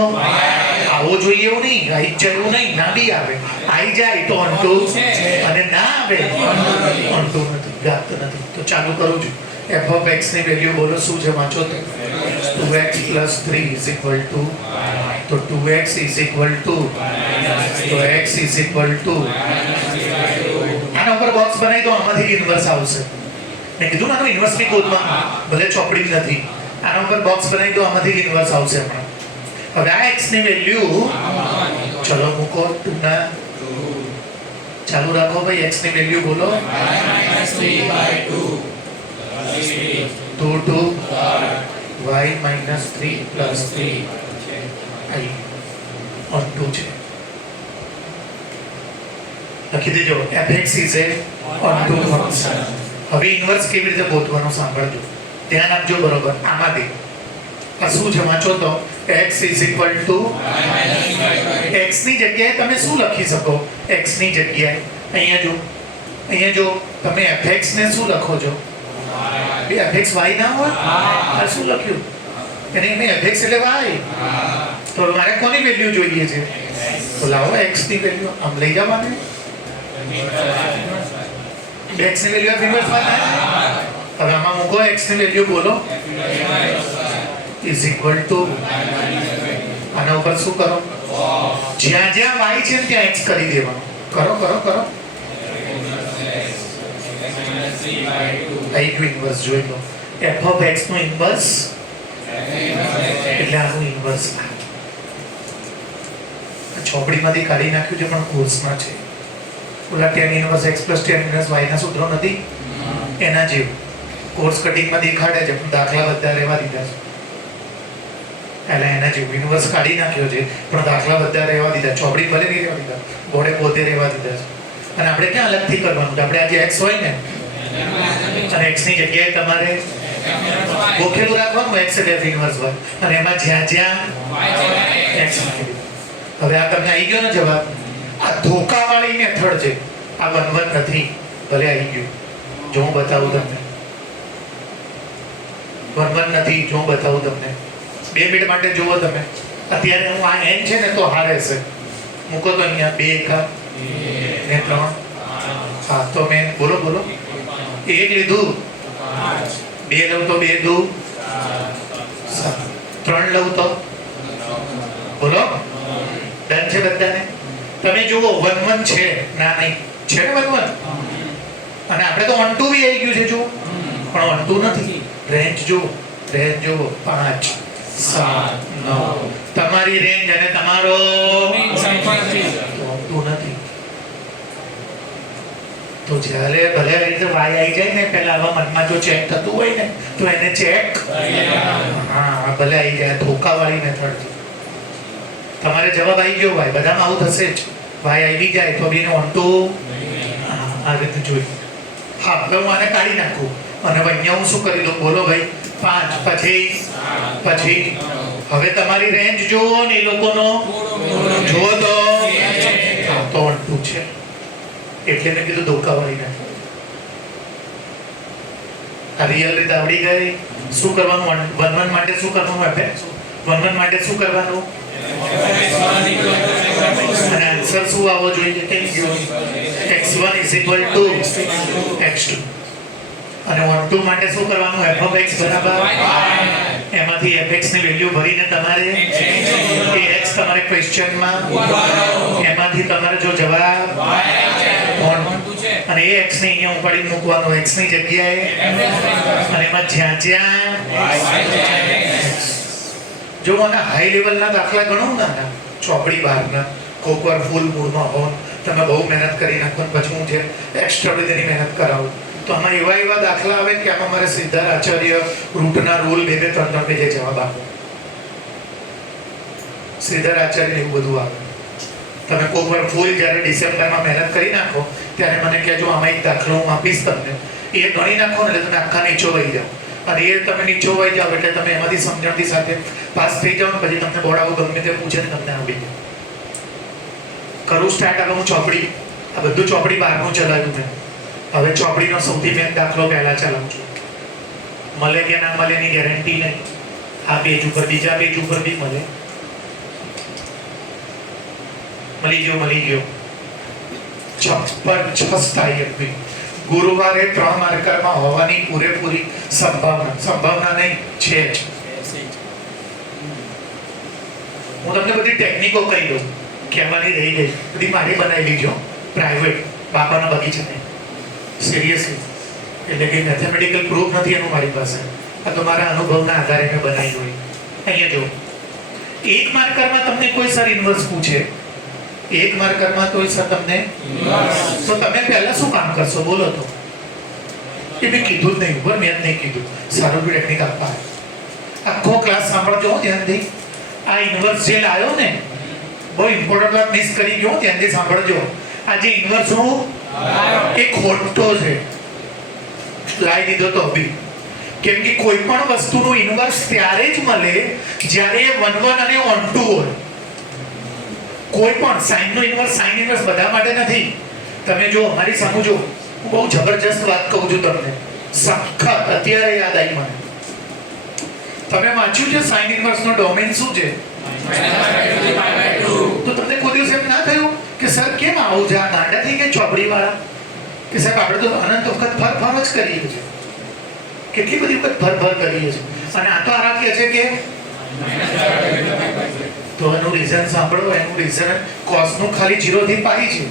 આવો જોઈએ એવું નહીં, આવી જ જરૂર નહીં, ના બી આવે. આવી જાય તો ઓન ટુ અને ના આવે ઓન ટુ નથી, ગાત નથી. તો ચાલુ કરું છું. f of x ની વેલ્યુ બોલો શું છે વાંચો તો. 2x plus 3 is equal to તો 2x is equal to તો x is equal to આના ઉપર બોક્સ બનાવી દો, આમાંથી ઇન્વર્સ આવશે. મેં કીધું આનો ઇન્વર્સ બી કોડમાં ભલે ચોપડી નથી, આના ઉપર બોક્સ બનાવી દો, આમાંથી ઇન્વર્સ આવશે હમણાં. હવે આ x ની વેલ્યુ ચલો મૂકો 2 ના ચાલુ રાખો ભાઈ. x ની વેલ્યુ બોલો 2 2 y minus 3 plus 3 I on 2 છે. લખી દેજો fx is a on 2 function. હવે ઇન્વર્સ કેવી રીતે ગોતવાનું સાંભળજો, ધ્યાન આપજો બરોબર. આમાંથી આ શું છે વાંચો તો. x is equal to x ની જગ્યાએ તમે શું લખી શકો? x ની જગ્યાએ અહીંયા જો તમે fx ને શું લખો છો? બે fx y ના હોય? આ શું લખ્યું? એને fx એટલે y. તો મારે કોની વેલ્યુ જોઈએ છે? તો લાવો x ની વેલ્યુ આમ લઈ જવાની. x ની વેલ્યુ આ ઇન્વર્સ માં થાય. હવે આમાં મૂકો x ની વેલ્યુ બોલો is equal to આના ઉપર શું કરો? જ્યાં જ્યાં y છે ત્યાં x કરી દેવાનું. કરો આઈ ગયું ઇન્વર્સ જોઈ લો. f of x નો ઇન્વર્સ એટલે આનું ઇન્વર્સ. ચોપડીમાંથી કાઢી નાખ્યું છે પણ કોર્સમાં છે. ઓલા tan inverse x plus tan inverse y ના સૂત્રો નથી એના જેવું કોર્સ કટિંગમાં દેખાડે છે પણ દાખલા બધા રહેવા દીધા છે. એટલે એના જેવું ઇન્વર્સ કાઢી નાખ્યો છે પણ દાખલા બધા રહેવા દીધા. ચોપડી ભલે નહીં રહેવા દીધા, બોર્ડે પોતે રહેવા દીધા છે. અને આપણે ક્યાં અલગથી કરવાનું? આપણે આજે x હોય ને અને x ની જગ્યાએ તમારે ગોખેલું રાખવાનું x એટલે ઇન્વર્સ y અને એમાં જ્યાં જ્યાં x મૂકી. હવે આ તમને આવી ગયો ને જવાબ. આ ધોકાવાળી મેથડ છે, આ 1 1 નથી. ભલે આવી ગયું જો હું બતાવું તમને. 1 1 નથી જો હું બતાવું તમને. 2 મિનિટ માટે જુઓ તમે. અત્યારે હું આ n છે ને તો હારે છે. મૂકો તો અહીંયા 2 1 ને 3. હા તો મેં બોલો 1 લીધું, 2 લઉં તો 2 2 3 લઉં તો બોલો ડન છે બધાને. તમે જુઓ 1 1 છે ના નહીં છે ને 1 1 અને આપણે તો on 2 બી આવી ગયું છે જુઓ પણ on 2 નથી. રેન્જ જુઓ 5 7 9 તમારી રેન્જ અને તમારો on 2 નથી. તો તો જ્યારે ભલે આવી રીતે વાય આવી જાય ને પહેલા આવા મનમાં જો ચેક થતું હોય ને તો એને ચેક હા ભલે આવી જાય ધોકાવાળી મેથડ તમારે જવાબ આવી ગયો ભાઈ બધામાં આવું થશે જ વાય આવી જાય તો બી એને ઓન્ટુ આ રીતે જોઈ હા હવે હું આને કાઢી નાખું અને હવે અહીંયા હું શું કરી દઉં બોલો ભાઈ 5 પછી હવે તમારી રેન્જ જુઓ ને એ લોકોનો જુઓ તો હા તો ઓન્ટુ છે એટલે મેં કીધું ધોકાવાળી નાખી આ રિયલ રીતે આવડી ગઈ શું કરવાનું 1 માટે શું કરવાનું આપણે 1 માટે શું કરવાનું અને આન્સર શું આવવો જોઈએ કે x1 x2 અને 1 માટે શું કરવાનું f of x બરાબર એમાંથી fx ની વેલ્યુ ભરીને તમારે એ x તમારે ક્વેશ્ચનમાં એમાંથી તમારે જો જવાબ અને એ x ને અહીંયા ઉપાડીને મૂકવાનો x ની જગ્યાએ અને એમાં જ્યાં જ્યાં જો મને હાઈ લેવલના દાખલા ગણો ના ચોપડી બહારના કોઈક વાર ફૂલ મૂડમાં હોવ તમે બહુ મહેનત કરી નાખો પછી હું જે એક્સ્ટ્રાઓર્ડિનરી મહેનત કરાવું તો આમાં એવા દાખલા આવે કે આમાં મારે સિદ્ધાર્થ આચાર્ય રૂટના રૂલ 2-3 પેજે જવાબ આપો સિદ્ધાર્થ આચાર્ય એવું બધું આવે તમે કોઈક વાર ફૂલ જ્યારે ડિસેમ્બરમાં મહેનત કરી નાખો ત્યારે મને કહેજો આમાં એક દાખલો હું આપીશ તમને એ ગણી નાખો ને એટલે તમે આખા નીચો વહી જાઓ અને એ તમે નીચો વહી જાઓ એટલે તમે એમાંથી સમજણથી સાથે પાસ થઈ જાઓ ને પછી તમને બોર્ડ આવું ગમે તે પૂછે ને તમને આવડી જાય કરું સ્ટાર્ટ આગળ હું ચોપડી આ બધું ચોપડી બહારનું ચલાવ્યું મેં હવે ચોપડીનો સૌથી મેન દાખલો પહેલા ચલાવું છું મળે કે ના મળે એની ગેરંટી નહીં આ પેજ ઉપર બીજા પેજ ઉપર બી મળી ગયો છપ્પર 6 તારીખ ગુરુવારે 3 માર્કરમાં હોવાની પૂરેપૂરી સંભાવના નહીં છે જ હું તમને બધી ટેકનિકો કહી દઉં કહેવાની રહી ગઈ બધી મારી બનાવી લીજો પ્રાઇવેટ બાપાના બગીચાને સિરિયસલી એટલે કે મેથેમેટિકલ પ્રૂફ નથી એનું મારી પાસે આ તો મારા અનુભવના આધારે મેં બનાવી હોય અહીંયા જો 1 માર્કરમાં તમને કોઈ સર ઇન્વર્સ પૂછે 1 માર્કરમાં કોઈ સર તમને તો તમે પહેલા શું કામ કરશો બોલો તો એ મેં કીધું જ નહીં ઉપર મેં નહીં કીધું સારું ટેકનિક આપવા આખો ક્લાસ સાંભળજો ધ્યાનથી આ ઇન્વર્સ જે લાવ્યો ને બહુ ઇમ્પોર્ટન્ટ વાત મિસ કરી ગયો ધ્યાનથી સાંભળજો આ જે ઇન્વર્સ હું એ ખોટો છે લાવી દીધો તો બી કેમ કે કોઈ પણ વસ્તુનું ઇન્વર્સ ત્યારે જ મળે જ્યારે 1 અને 1 હોય કોઈ પણ સાઇનનો ઇન્વર્સ સાઇન ઇન્વર્સ બધા માટે નથી તમે જો અમારી સામુ જો હું બહુ જબરજસ્ત વાત કહું છું તમને સખત અત્યારે યાદ આવી મને તમે વાંચ્યું છે સાઇન ઇન્વર્સનો ડોમેન શું છે તો તમને કોઈ દિવસ એમ ના થયું કે સર કેમ આવું છે આ ગાંડા થઈ ગયા ચોપડી વાળા કે સાહેબ આપણે તો અનંત વખત ફર જ કરીએ છીએ કેટલી બધી વખત ફર કરીએ છીએ અને આ તો આરામ કહે છે કે તો એનું રીઝન સાંભળો એનું રીઝન કોસનું ખાલી 0 થી π છે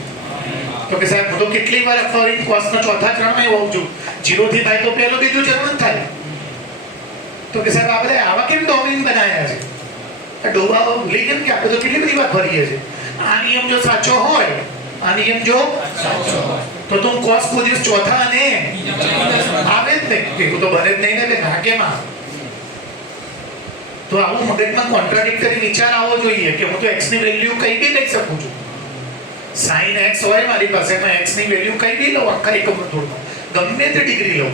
તો કે સાહેબ હું તો કેટલી વાર ફરી કોસનો ચોથા ચરણમાં હોઉં છું 0 થી π તો પહેલો બીજું ચરણ થાય તો કે સાહેબ આપણે આવા કેમ ડોમેન બનાવ્યા છે આ ડોબાઓ ભૂલી કેમ કે આપણે તો કેટલી બધી વાર ફરીએ છીએ આ નિયમ જો સાચો હોય આ નિયમ જો સાચો હોય તો તું કોસ કોઈ દિવસ ચોથા અને આવે જ નહીં કે તો બને જ નહીં ને ના કેમ આ તો આવું મગજમાં કોન્ટ્રાડિક્ટરી વિચાર આવવો જોઈએ કે હું તો x ની વેલ્યુ કઈ બી લઈ શકું છું sin x હોય મારી પાસે તો x ની વેલ્યુ કઈ બી લઉં આખા એકમ થોડું ગમે તે ડિગ્રી લઉં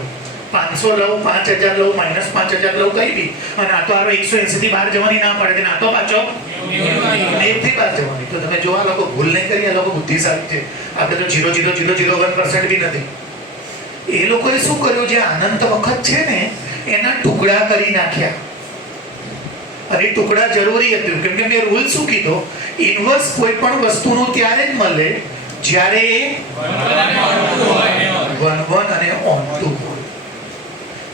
500 લઉં 5000 લઉં -5000 લઉં કઈ બી અને આ તો આરો 180 થી બહાર જવાની ના પડે ને આ તો પાછો 90 થી બહાર જવાની તો તમે જો આ લોકો ભૂલ નહીં કરી આ લોકો બુદ્ધિશાળી છે આપણે તો 0.0001% બી નથી એ લોકોએ શું કર્યું જે અનંત વખત છે ને એના ટુકડા કરી નાખ્યા અને ટુકડા જરૂરી હતું કેમ કે મેં રૂલ શું કીધો ઇન્વર્સ કોઈ પણ વસ્તુનું ત્યારે જ મળે જ્યારે 1 અને 2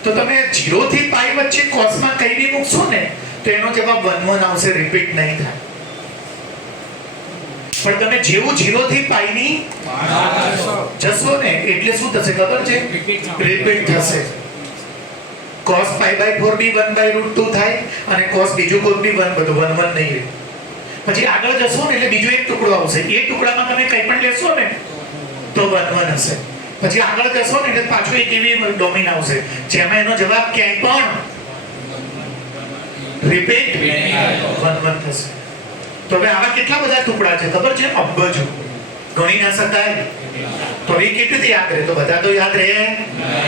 તો તમે 0 થી π વચ્ચે કોસમાં કઈ બી મૂકશો ને તો એનો જવાબ 1 આવશે રિપીટ નહીં થાય પણ તમે જેવું 0 થી π ની જશો ને એટલે શું થશે ખબર છે રિપીટ થશે cos π/4 બી 1/√2 થાય અને cos બીજું કોઈ બી 1 બધું 1 નહીં રહે પછી આગળ જશો ને એટલે બીજો એક ટુકડો આવશે એ ટુકડામાં તમે કંઈ પણ લેશો ને તો 1 હશે પછી આગળ જશો ને એટલે પાછું એક એવી ડોમેન આવશે જેમાં એનો જવાબ ક્યાંય પણ રિપીટ 1 1 થશે. તો હવે આવા કેટલા બધા ટુકડા છે ખબર છે? અબજો. ગણી ના શકાય. તો એ કેટલી યાદ રહે? તો બધા તો યાદ રહે.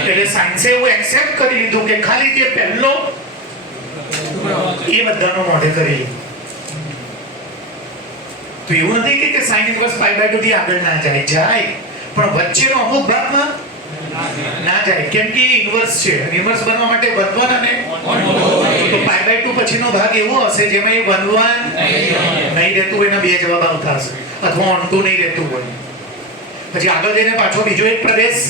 એટલે સાયન્સે એવું એક્સેપ્ટ કરી લીધું કે ખાલી જે પહેલો એ બધાનો મોઢે કરી લીધું. તો એવું નથી કે sin ઇન્વર્સ π/2 થી આગળ ના જાય પણ વચ્ચેનો અમુક ભાગમાં ના જાય કેમ કે ઇન્વર્સ છે. ઇન્વર્સ બનવા માટે 1 1 અને તો π/2 પછીનો ભાગ એવો હશે જેમાં એ 1 1 નહીં રહેતું હોય એના બે જવાબ આવતા હશે અથવા ઓન ટુ નહીં રહેતું હોય. પછી આગળ જઈને પાછો બીજો એક પ્રદેશ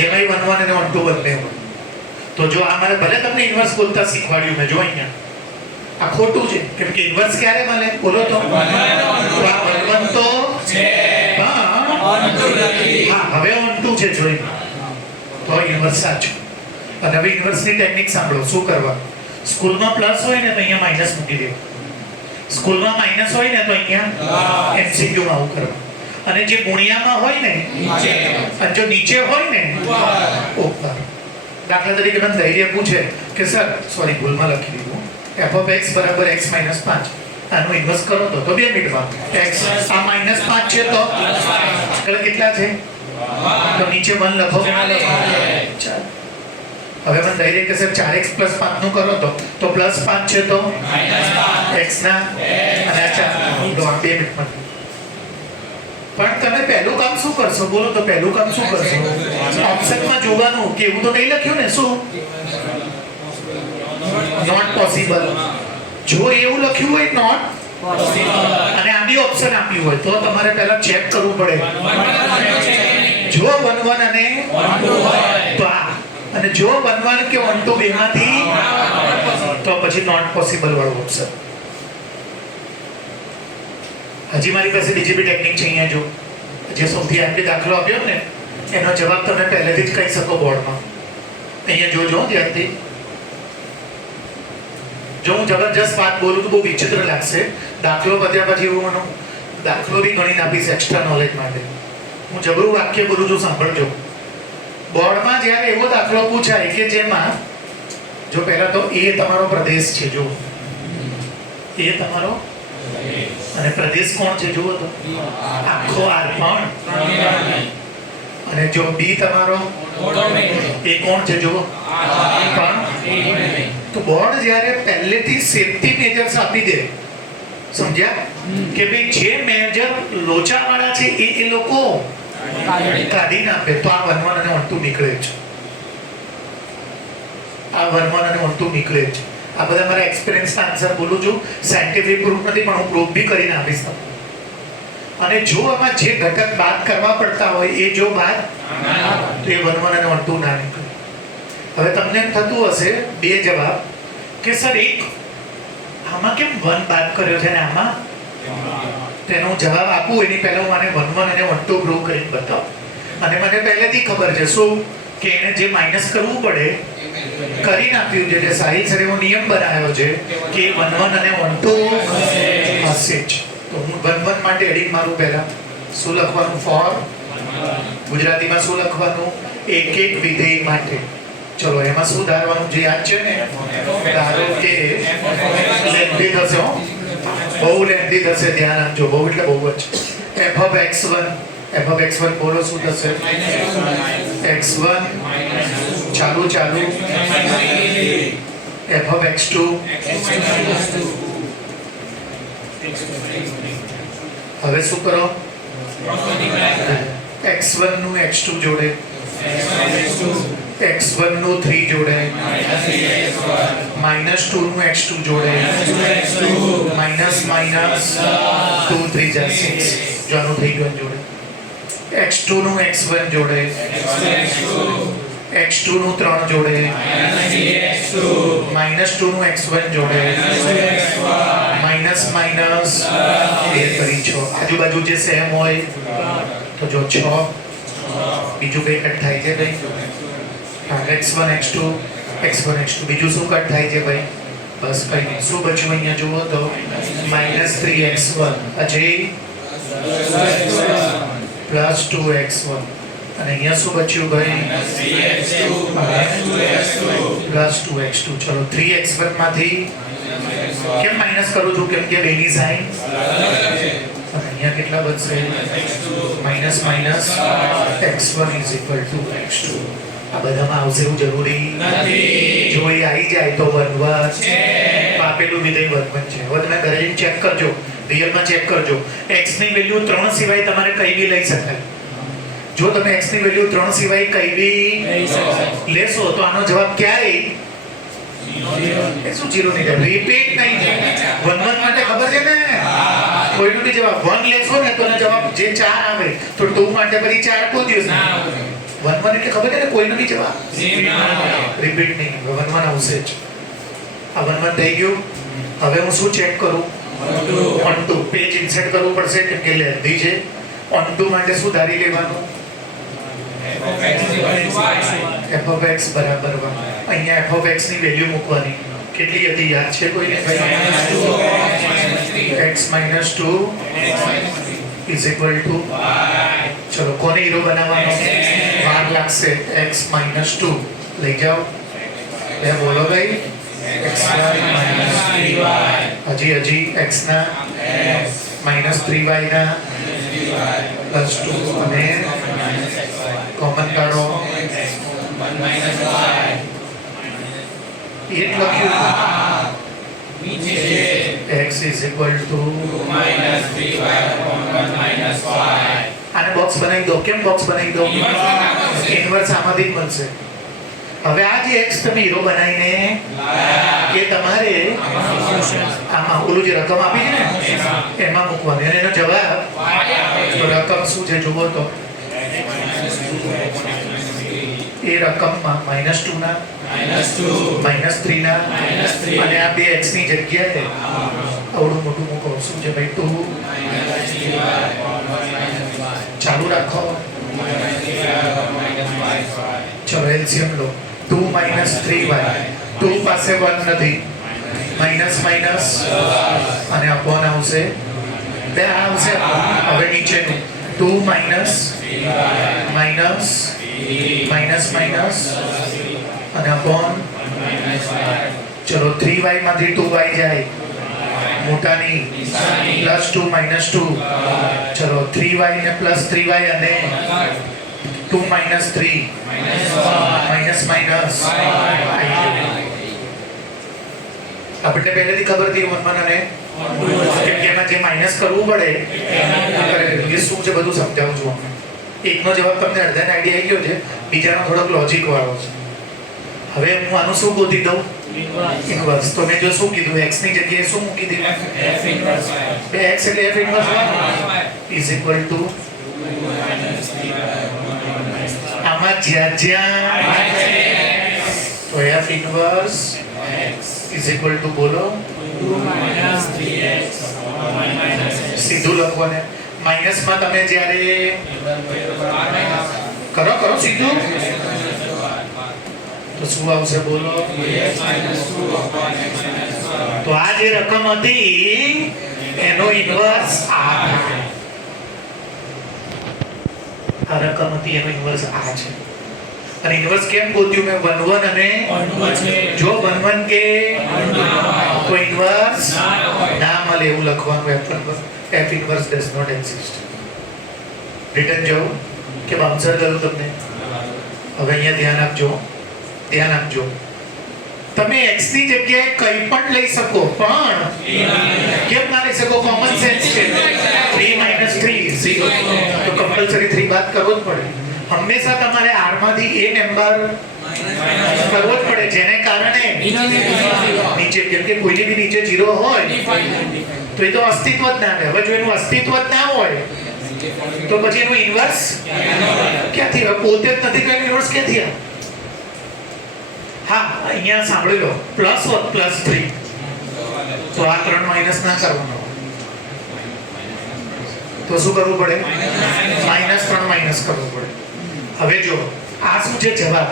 જેમાં 1 1 અને ઓન ટુ બંને હોય. તો જો આ મારે ભલે તમને ઇન્વર્સ બોલતા શીખવાડ્યું મેં જો અહીંયા આ ખોટું છે કેમ કે ઇન્વર્સ ક્યારે મળે બોલો તો 1 1 તો છે હા હવે ઓન ટુ છે જોઈ તો ઇન્વર્સ સાચું. અને હવે ઇન્વર્સની ટેકનિક સાંભળો શું કરવા. સ્કૂલમાં પ્લસ હોય ને તો અહીંયા માઈનસ મૂકી દેવું. સ્કૂલમાં માઈનસ હોય ને તો અહીંયા MCQ માં આવું કરવું. અને જે ગુણ્યામાં હોય ને અને જો નીચે હોય ને ઉપર. દાખલા તરીકે મને ધૈર્ય પૂછે કે સર સોરી ભૂલમાં લખી દીધું f of x બરાબર x - 5 આનું ઇન્વર્સ કરો તો 2 મિનિટમાં x આ -5 છે તો એટલે કેટલા છે તો નીચે 1 લખો. ચાલો હવે મને ધૈર્ય કે સર 4x + 5 નું કરો તો +5 છે તો x ના અને આ 4 2 મિનિટમાં. પણ તમે પહેલું કામ શું કરશો બોલો તો પહેલું કામ શું કરશો? ઓપ્શનમાં જોવાનું કે એવું તો નહીં લખ્યું ને શું નોટ પોસિબલ. જો એવું લખ્યું હોય નોટ અને આ બી ઓપ્શન આપ્યું હોય તો તમારે પહેલા ચેક કરવું પડે. જો 1 1 અને તો અને જો 1 1 કે 1 2 બેમાંથી તો પછી નોટ પોસિબલ વાળું ઓપ્શન. હજી મારી પાસે બીજી બી ટેકનિક છે અહીંયા જો જે સૌથી આગળ દાખલો આપ્યો ને એનો જવાબ તમે પહેલેથી જ કહી શકો બોર્ડમાં. અહીંયા જોજો ધ્યાનથી. જો હું જબરજસ્ત વાત બોલું તો બહુ વિચિત્ર લાગશે. દાખલો પત્યા પછી હું મને દાખલો બી ગણીને આપીશ એક્સ્ટ્રા નોલેજ માટે. હું જબરું વાક્ય બોલું છું સાંભળજો. બોર્ડમાં જ્યારે એવો દાખલો પૂછાય કે જેમાં જો પહેલા તો એ તમારો પ્રદેશ છે જો એ તમારો અને પ્રદેશ કોણ છે જુઓ તો આખો આર પણ અને જો બી તમારો એ કોણ છે જુઓ પણ. તો બોર્ડ જ્યારે પહેલેથી સેફટી મેજર્સ આપી દે સમજ્યા કે ભાઈ જે મેજર લોચાવાળા છે એ લોકો કાઢી નાખે તો આ 1 1 અને 1 2 નીકળે છે. આ 1 1 અને 1 2 નીકળે છે. આ બધા મારા એક્સપિરિયન્સના આન્સર બોલું છું. સાયન્ટિફિક પ્રૂફ નથી પણ હું પ્રૂફ બી કરીને આપીશ તમને. અને જો આમાં જે ઘટક બાદ કરવા પડતા હોય એ જો બાદ તો એ 1 1 અને 1 2 ના નીકળે. હવે તમને એમ થતું હશે બે જવાબ કે સર એક આમાં કેમ 1 બાદ કર્યો છે ને આમાં તેનો જવાબ આપું એની પહેલા હું મને 1 1 અને 1 2 પ્રૂવ કરીને બતાવું. અને મને પહેલેથી ખબર છે શું કે એને જે માઇનસ કરવું પડે કરી નાખ્યું છે. એટલે સારી સર એવો નિયમ બનાવ્યો છે કે 1 1 અને 1 2 હશે જ. તો હું 1 1 માટે એડિંગ મારું પહેલા શું લખવાનું ફોર ગુજરાતીમાં શું લખવાનું એક એક વિધેય માટે. ચલો એમાં શું ધારવાનું જે યાદ છે ને ધારો કે લેન્ધી થશે બહુ લેન્ધી થશે ધ્યાન આપજો. બહુ એટલે બહુ જ f of x1 બોલો શું થશે x1 ચાલુ f of x2 હવે શું કરો x1 નું x2 જોડે x1 નું 3 જોડે -2 નું x2 જોડે માઇનસ 2 3 જા 6 જાનું થઈ ગયું જોડે x2 નું x1 જોડે x2 નું 3 જોડે -2 નું x1 જોડે માઇનસ એ કરી 6 આજુબાજુ જે સેમ હોય તો જો 6 બીજું કઈ કટ થાય છે ભાઈ x1 x2 બીજું શું કટ થાય છે ભાઈ બસ કઈ નહીં. શું બચ્યું અહીંયા જુઓ તો -3x1 અજય +2x1 અને અહીંયા શું બચ્યું ભાઈ? Plus 2x2. ચલો 3x1 માંથી કેમ માઇનસ કરું છું? કેમ કે બેની સાઈન. અને અહીંયા કેટલા બચશે? Minus minus x1 is equal to x2. આ બધામાં આવશે એવું જરૂરી નથી. જો એ આવી જાય તો 1 છે. આપેલું વિધેય 1 છે. હવે તમે ઘરે જઈને ચેક કરજો, રિયલમાં ચેક કરજો. x ની વેલ્યુ 3 સિવાય તમારે કઈ બી લઈ શકાય. જો તમે x ની વેલ્યુ 3 સિવાય કઈ બી લેશો તો આનો જવાબ ક્યાંય શું 0 નહીં થાય, રિપીટ નહીં થાય. 1 માટે ખબર છે ને, કોઈનો બી જવાબ 1 લેશો ને તો એનો જવાબ જે 4 આવે તો 2 માટે પછી 4 કોઈ દિવસ ના આવે. 1 એટલે ખબર છે ને, કોઈનો બી જવાબ રિપીટ નહીં. 1 આવશે જ. આ 1 થઈ ગયું. હવે હું શું ચેક કરું? On two. પેજ ઇન્સર્ટ કરવું પડશે કેમ કે લેન્ધી છે. ઓન ટુ માટે શું ધારી લેવાનું? f of x બરાબર 1. અહીંયા f of x ની વેલ્યુ મૂકવાની. કેટલી હતી યાદ છે કોઈને? x minus 2 is equal to ચલો કોને હીરો બનાવવાનો? વાર લાગશે. x minus 2 લઈ જાઓ. બે બોલો ભાઈ. x1 minus 3y હજી x ના minus 3y ના plus 2 અને કોમન કાઢો. એ લખ્યું x is equal to આને બોક્સ બનાવી દો. કેમ બોક્સ બનાવી દો? ઇન્વર્સ આમાંથી જ બનશે. હવે આ જે x તમે હીરો બનાવીને કે તમારે આમાં ઓલું જે રકમ આપી છે ને એમાં મૂકવાની અને એનો જવાબ તો રકમ શું છે જુઓ તો એ રકમમાં -2 ના -3 ના અને આ બે x ની જગ્યાએ આવડું મોટું મૂકો. શું છે ભાઈ? 2 ચાલુ રાખો. ચલો એલસીએમ લો. 2 minus 3y. 2 પાસે 1 નથી. માઇનસ માઇનસ અને અપોન આવશે. બે આવશે. હવે નીચેનું 2 minus માઇનસ માઇનસ માઇનસ અને અપોન. ચલો 3y માંથી 2y જાય. મોટાની +2 -2. ચલો 3y ને +3y અને 2 minus 3 minus minus. આપણે પહેલેથી ખબર હતી 1 અને કેમ કે એમાં જે માઇનસ કરવું પડે એ શું છે બધું સમજાવું છું. એકનો જવાબ તમને અડધાને આઈડિયા આવી ગયો છે, બીજાનો થોડોક લોજિક વાળો છે. હવે હું આનું શું ગોતી દઉં? ઇન્વર્સ. તો મેં જો શું કીધું? x ની જગ્યાએ શું મૂકી દીધું? બે x એટલે f inverse is equal to આમાં જ્યાં તો f inverse is equal to બોલો સીધું લખવાને. માઇનસમાં તમે જ્યારે કરો સીધું તો શું આવશે બોલો? તો આ જે રકમ હતી એનો ઇન્વર્સ આ રકમ હતી એનો ઇન્વર્સ આ છે. અને ઇન્વર્સ કેમ ગોત્યું મેં? 1 અને જો 1 કે તો ઇન્વર્સ ના મળે એવું લખવાનું. f inverse does not exist. Return જાઓ કે બાઉન્સર ગયું તમને? હવે અહીંયા ધ્યાન આપજો. તમે x ની જગ્યાએ કંઈ પણ લઈ શકો પણ કેમ ના લઈ શકો? કોમન સેન્સ છે. 3 - 3 0 તો કમ્પલસરી 3 બાદ કરવો જ પડે. હંમેશા તમારે r માંથી a નંબર કરવો જ પડે જેને કારણે નીચે, કેમ કે કોઈની બી નીચે 0 હોય તો એ તો અસ્તિત્વ જ ના રહે. હવે જો એનું અસ્તિત્વ જ ના હોય તો પછી એનું ઇન્વર્સ ક્યાંથી આવે? પોતે જ નથી તો એનું ઇન્વર્સ ક્યાંથી આવે? હા, અહીંયા સાંભળી લો. +3 તો આ 3 માઇનસ ના કરવાનો તો શું કરવું પડે? -3 માઇનસ કરવું પડે. હવે જો આ શું છે? જવાબ.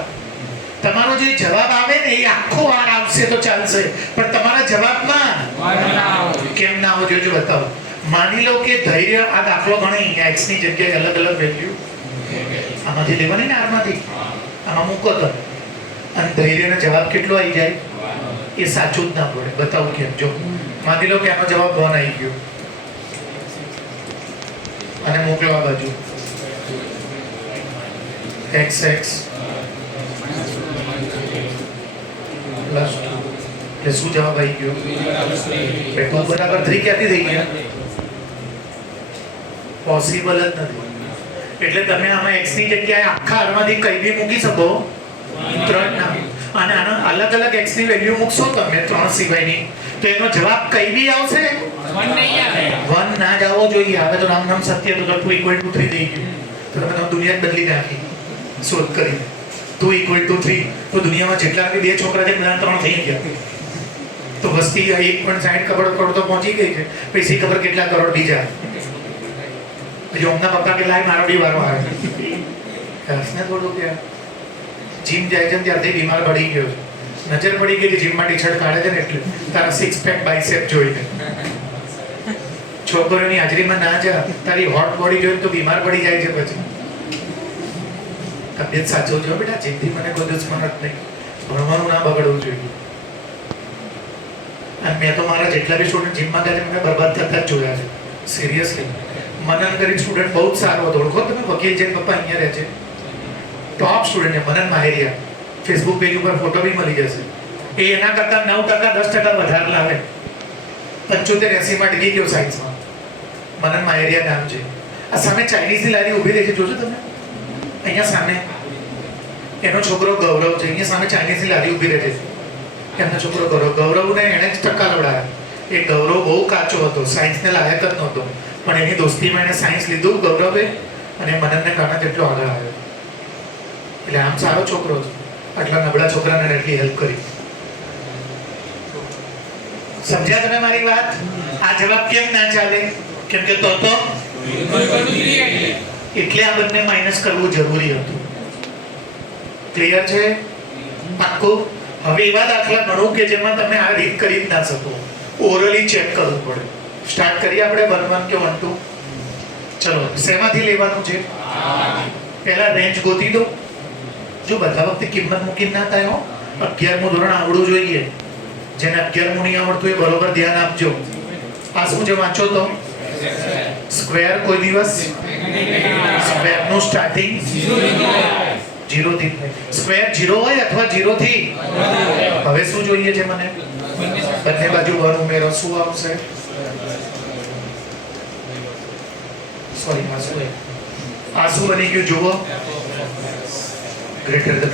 તમારો જે જવાબ આવે ને એ આખો વાર આવશે તો ચાલશે, પણ તમારા જવાબમાં કેમ ના આવો જોજો બતાવો. માની લો કે ધૈર્ય આ દાખલો ગણી x ની જગ્યાએ અલગ અલગ વેલ્યુ આમાંથી લેવાની ને આમાંથી આમાં મૂકો તમે અને ધૈર્યનો જવાબ કેટલો આવી જાય એ સાચું જ ના પડે. બતાવું કેમ. જો માની લો કે આનો જવાબ 1 આવી ગયો અને મોકલો આ બાજુ xx પ્લસ 2 એટલે શું જવાબ આવી ગયો? 2 બરાબર 3 ક્યાંથી થઈ ગયા? પોસિબલ જ નથી. એટલે તમે આમાં x ની જગ્યાએ આખા હારમાંથી કઈ બી મૂકી શકો 3 ના, અને આનો અલગ અલગ x ની વેલ્યુ મૂકશો તમે 3 સિવાયની તો એનો જવાબ કઈ બી આવશે 1 નહીં આવે. 1 ના જ આવવો જોઈએ. હવે તો નામ સત્ય તો 2 = 3 થઈ ગયું તો તમે દુનિયા જ બદલી નાખી શોધ કરીને. 2 = 3 તો દુનિયામાં જેટલા બી 2 છોકરા છે બધા 3 થઈ ગયા. તો વસ્તી 1.60 કરોડ તો પહોંચી ગઈ છે. પછી ખબર કેટલા કરોડ બીજા. પછી ઓમના પપ્પા કે લાય મારો બી વારો આવે. હસને થોડું કે જીમ જાય છે ત્યારથી બીમાર પડી ગયો છે. નજર પડી ગઈ કે જીમમાં ટી-શર્ટ કાઢે છે ને એટલે તારા 6 પેક બાયસેપ જોઈને. છોકરીઓની હાજરીમાં ના જા, તારી હોટ બોડી જોઈને તો બીમાર પડી જાય છે પછી. તબિયત સાચવજો બેટા, જીમથી મને કોઈ દુશ્મન જ નહીં. ભણવાનું ના બગડવું જોઈએ. અને મેં તો મારા જેટલા બી સ્ટુડન્ટ જીમમાં ગયા છે મને બરબાદ થતા જ જોયા છે. સિરિયસલી. મનન કરી સ્ટુડન્ટ બહુ જ સારો હતો. ઓળખો તમે? વકીલ જૈન પપ્પા અહીંયા રહે છે. ટોપ સ્ટુડન્ટ છે મનન માહેરિયા. ફેસબુક પેજ ઉપર ફોટો બી મળી જશે. એ એના કરતા 9% 10% વધારે લાવે. 75-80 માં ડિગ્રી ગયો સાયન્સમાં. મનન માહેરિયા નામ છે. આ સામે ચાઇનીઝની લારી ઊભી રહી છે, જોજો તમે. અહીંયા સામે એનો છોકરો ગૌરવ છે. અહીંયા સામે ચાઇનીઝની લારી ઊભી રહે છે. એમનો છોકરો ગૌરવને એણે જ ટક્કા લવડાયા. એ ગૌરવ બહુ કાચો હતો, સાયન્સને લાયક જ નહોતો, પણ એની દોસ્તીમાં એને સાયન્સ લીધું ગૌરવે અને મનનને કારણે તેટલો આગળ આવ્યો. એટલે આમ સારો છોકરો છે. આટલા નબળા છોકરાને એટલી હેલ્પ કરી. સમજ્યા તમે મારી વાત? આ જવાબ કેમ ના ચાલે? કેમ કે તો એટલે આ બંને માઇનસ કરવું જરૂરી હતું. ક્લિયર છે? પાક્કું? હવે એવા દાખલા ગણો કે જેમાં તમે આ રીત કરી જ ના શકો. ઓરલી ચેક કરવું પડે. સ્ટાર્ટ કરીએ આપણે 1 1 કે 1 2. ચલો, શેમાંથી લેવાનું છે? પહેલા રેન્જ ગોતી દો. જો બધા વખતે કિંમત મૂકીને ના થાય હો. 11મું ધોરણ આવડવું જોઈએ. જેને 11મું નહીં આવડતું એ બરોબર ધ્યાન આપજો. આ શું છે વાંચો તો? સ્ક્વેર કોઈ દિવસ સ્ક્વેરનું સ્ટાર્ટિંગ 0 થી થાય. સ્ક્વેર 0 હોય અથવા 0 થી. હવે શું જોઈએ છે મને? બંને બાજુ 1 ઉમેરો. શું આવશે? સોરી, આ શું બની ગયું જુઓ? Greater than.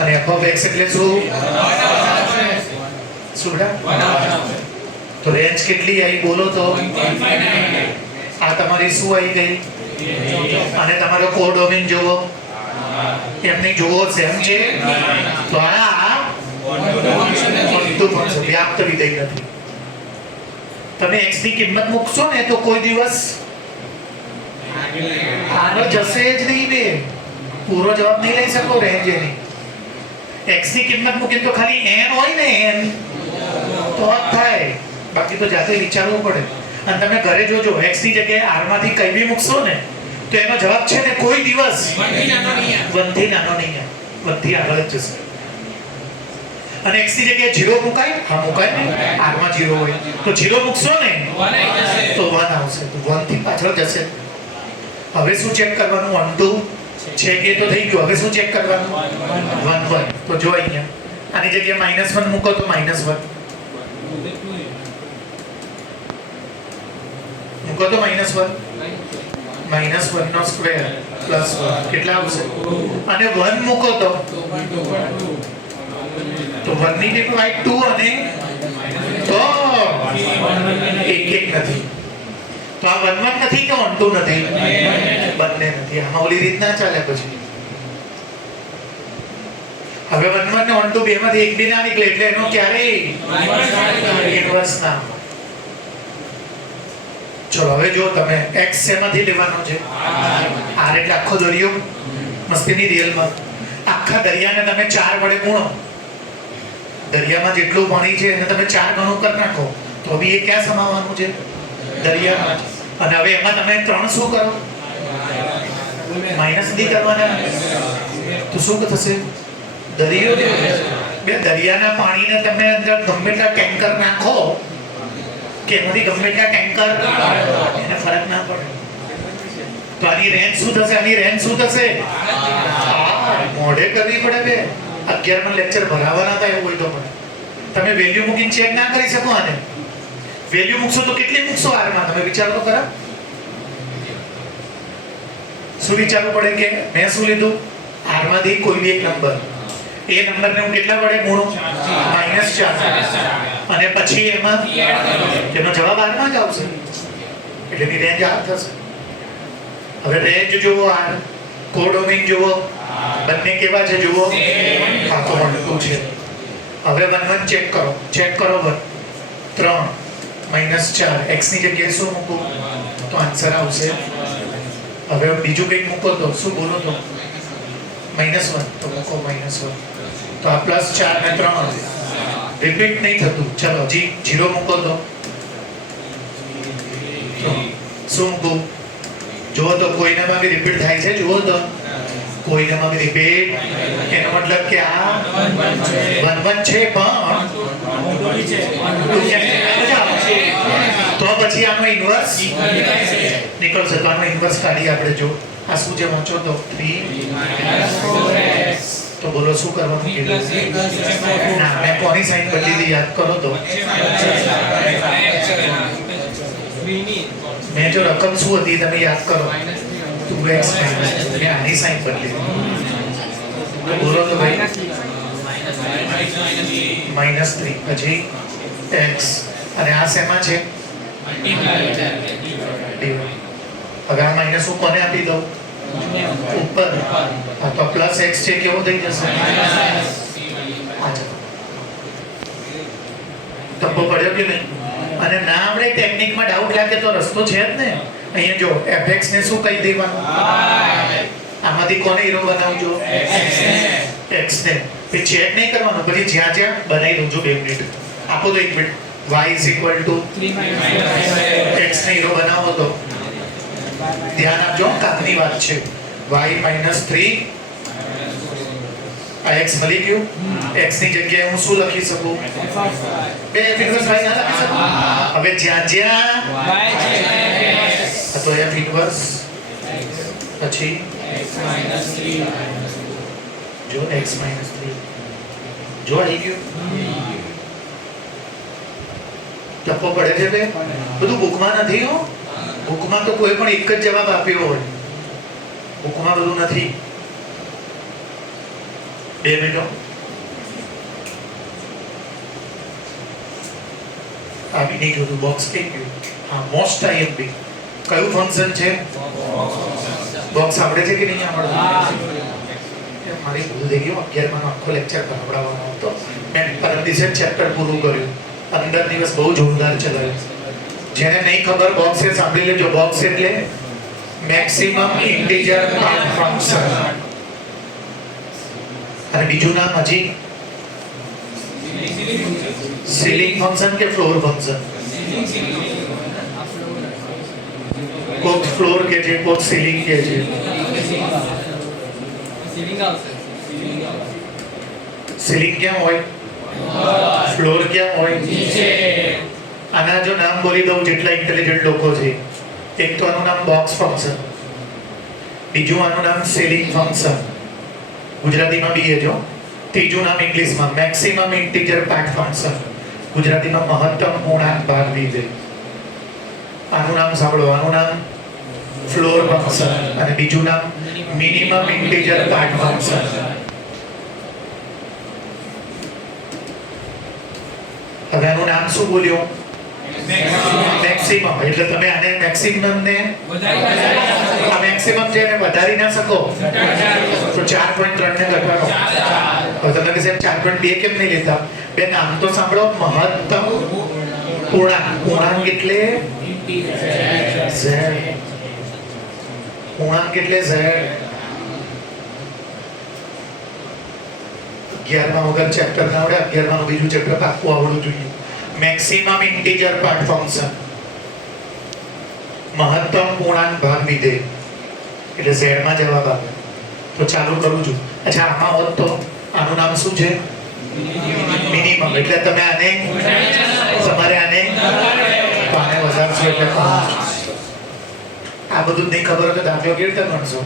અને f ઓફ x એટલે શું? શું બેટા? તો રેન્જ કેટલી આવી બોલો તો? આ તમારી શું આવી ગઈ? અને તમારો કોડોમિન જુઓ. એમની જુઓ સેમ છે. તો આ વ્યાપ્ત વિધેય નથી. તમે x ની કિંમત મૂકશો ને તો કોઈ દિવસ આનો જશે જ નહીં. બે પૂરો જવાબ નહીં લઈ શકો રેન્જ એની. x ની કિંમત મૂકીને તો ખાલી n હોય ને n તો જ થાય. બાકી તો જાતે વિચારવું પડે. અને તમે ઘરે જોજો x ની જગ્યાએ r માંથી કઈ બી મૂકશો ને તો એનો જવાબ છે ને કોઈ દિવસ 1 થી નાનો નહીં આવે. 1 થી આગળ જ જશે. અને x ની જગ્યાએ 0 મુકાય? હા મુકાય ને. r માં 0 હોય તો 0 મૂકશો ને તો 1 આવશે. તો 1 થી પાછળ જશે. હવે શું ચેક કરવાનું? 1 2 છે કે તો થઈ ગયું. હવે શું ચેક કરવાનું? 1 1. તો જો અહીંયા આની જગ્યાએ -1 મૂકો તો -1 મૂકો તો -1 -1 નો સ્ક્વેર પ્લસ 1 કેટલા આવશે? અને 1 મૂકો તો 1 ની જગ્યાએ 2 અને તો 1 નથી. તો આ 1 1 નથી કે 1 2 નથી? બંને નથી. આમાં ઓલી રીત ના ચાલે પછી. હવે 1 1 ને 1 2 બે માંથી એક બી ના નીકળે એટલે એનો ક્યારેય ઇન્વર્સ ના. ચલો હવે જો તમે x શેમાંથી લેવાનો છે? r એટલે આખો દરિયો. મસ્તીની રિયલમાં આખા દરિયાને તમે 4 વડે ગુણો. દરિયામાં જેટલું પાણી છે એને તમે 4 ગણું કરી નાખો તો બી એ ક્યાં સમાવવાનું છે? દરિયામાં. અને હવે એમાં તમે 3 શું કરો? માઇનસ નથી કરવાના તો શું થશે? દરિયો બે દરિયાના પાણીને તમે અંદર ગમે ત્યાં ટેન્કર નાખો કે એમાંથી ગમે ત્યાં ટેન્કર એને ફરક ના પડે. તો આની રેન્જ શું થશે? આની રેન્જ શું થશે? મોઢે કરવી પડે બે 11માં લેક્ચર ભરાવાના હતા એવું હોય તો પણ તમે વેલ્યુ મૂકીને ચેક ના કરી શકો. આને વેલ્યુ મૂકશો તો કેટલી મૂકશો આરમાં? તમે વિચારો તો ખરા. શું વિચારવું પડે કે મેં શું લીધું? આરમાંથી કોઈ બી એક નંબર, એ નંબરને હું કેટલા વડે ગુણું? -4 અને પછી એમાં એનો જવાબ આરમાં જ આવશે એટલે એની રેન્જ આર થશે. હવે રેન્જ જુઓ, આર કોડોમિન જુઓ, બંને કેવા છે જુઓ. આ તો 1 2 છે. હવે 1 1 ચેક કરો, 3 -4 x ની જગ્યાએ શું મૂકું તો આન્સર આવશે. હવે બીજું કંઈક મૂકો તો શું બોલો તો -1 તો મૂકો -1 તો આ +4 ને 3 રિપીટ નહીં થતું. ચલો જી 0 મૂકો તો શું મૂકું? જુઓ તો કોઈનામાં બી રિપીટ થાય છે. જુઓ તો કોઈનામાં બી રિપીટ, એનો મતલબ કે આ 1 1 છે પણ તો પછી આનો ઇન્વર્સ નીકળશે. તો આનો ઇન્વર્સ કાઢી આપણે. જો આ શું છે વાંચો તો 3 તો બોલો શું કરવાનું કીધું? ના મેં કોની સાઈન બદલી હતી યાદ કરો તો. મેં જો રકમ શું હતી તમે યાદ કરો 2x મેં આની સાઈન બદલી તો બોલો તો ભાઈ -3 પછી x અને આ શેમાં છે? હવે આ માઇનસ હું કોને આપી દઉં? ઉપર. આ તો +x છે કેવો થઈ જશે? તપ્પો પડ્યો કે નહીં? અને ના આપણે ટેકનિકમાં ડાઉટ લાગે તો રસ્તો છે જ ને. અહીંયા જો fx ને શું કહી દેવાનું? આમાંથી કોને હીરો બનાવજો? x ને. પછી ચેક નહીં કરવાનું, પછી જ્યાં જ્યાં બનાવી દઉં છું 2 મિનિટ આપો તો 1 મિનિટ. y = 3 - x ને હીરો બનાવો તો ધ્યાન આપજો, કામની વાત છે. y -3 આ x મળી ગયું. x ની જગ્યાએ હું શું લખી શકું? બે ઇન્વર્સ y ના લખી શકું. હવે જ્યાં જ્યાં તો f ઇન્વર્સ પછી જો x - 3 જો આવી ગયું. ટપ્પો પડે છે બે. બધું બુકમાં નથી હો. બુકમાં તો કોઈ પણ એક જ જવાબ આપ્યો હોય. બુકમાં બધું નથી. 2 મિનિટ આવી નહીં જોતું બોક્સ થઈ ગયું. હા મોસ્ટ આઈએમપી કયું ફંક્શન છે? બોક્સ આવડે છે કે નહીં આવડતું? મારી ભૂલ થઈ ગયું. 11માં આખો લેક્ચર ભણાવવાનો હતો. મેં પરમ દિવસે ચેપ્ટર પૂરું કર્યું. 15 દિવસ બહુ જોરદાર ચલાવ્યું. જેને નહીં ખબર બોક્સ એ સાંભળી લેજો. બોક્સ એટલે મેક્સિમમ ઇન્ટિજર પાર્ટ ફંક્શન. અને બીજું નામ હજી સીલિંગ ફંક્શન કે ફ્લોર ફંક્શન? કોક ફ્લોર કે છે, કોક સીલિંગ કે છે. સીલિંગ ક્યાં હોય? ફ્લોર ક્યાં હોય? આના જો નામ બોલી દઉં જેટલા ઇન્ટેલિજન્ટ લોકો છે. એક તો આનું નામ બોક્સ ફંક્શન, બીજું આનું નામ સીલિંગ ફંક્શન ગુજરાતીમાં બી એ જો. ત્રીજું નામ ઇંગ્લિશમાં મેક્સિમમ ઇન્ટિજર પાર્ટ ફંક્શન, ગુજરાતીમાં મહત્તમ પૂર્ણાંક ભાગ વિધેય. આનું નામ સાંભળો. આનું નામ ફ્લોર ફંક્શન અને બીજું નામ મિનિમમ ઇન્ટિજર પાર્ટ ફંક્શન. હવે આનું નામ શું બોલ્યો? મેક્સિમમ. એટલે તમે આને મેક્સિમમ ને આ મેક્સિમમ છે એને વધારી ના શકો તો 4.3 ને ઘટાડો. હવે તમે કહે સાહેબ 4.2 કેમ નહીં લેતા? બે નામ તો સાંભળો. મહત્તમ પૂર્ણાંક. પૂર્ણાંક એટલે z. પૂર્ણાંક એટલે z. 11માં વગર ચેપ્ટર ના આવડે. 11માં બીજું ચેપ્ટર પાક્કું આવડવું જોઈએ. મેક્સિમમ ઇન્ટિજર પાર્ટ ફંક્શન, મહત્તમ પૂર્ણાંક ભાગ વિધેય. એટલે Z માં જવાબ આવે. તો ચાલુ કરું છું. અચ્છા, આમાં હોત તો આનું નામ શું છે? મિનિમમ. એટલે તમે આને તમારે આને તો આને વધારશો એટલે આ બધું જ નહીં ખબર હોય તો દાખલો કેવી રીતે ગણશો?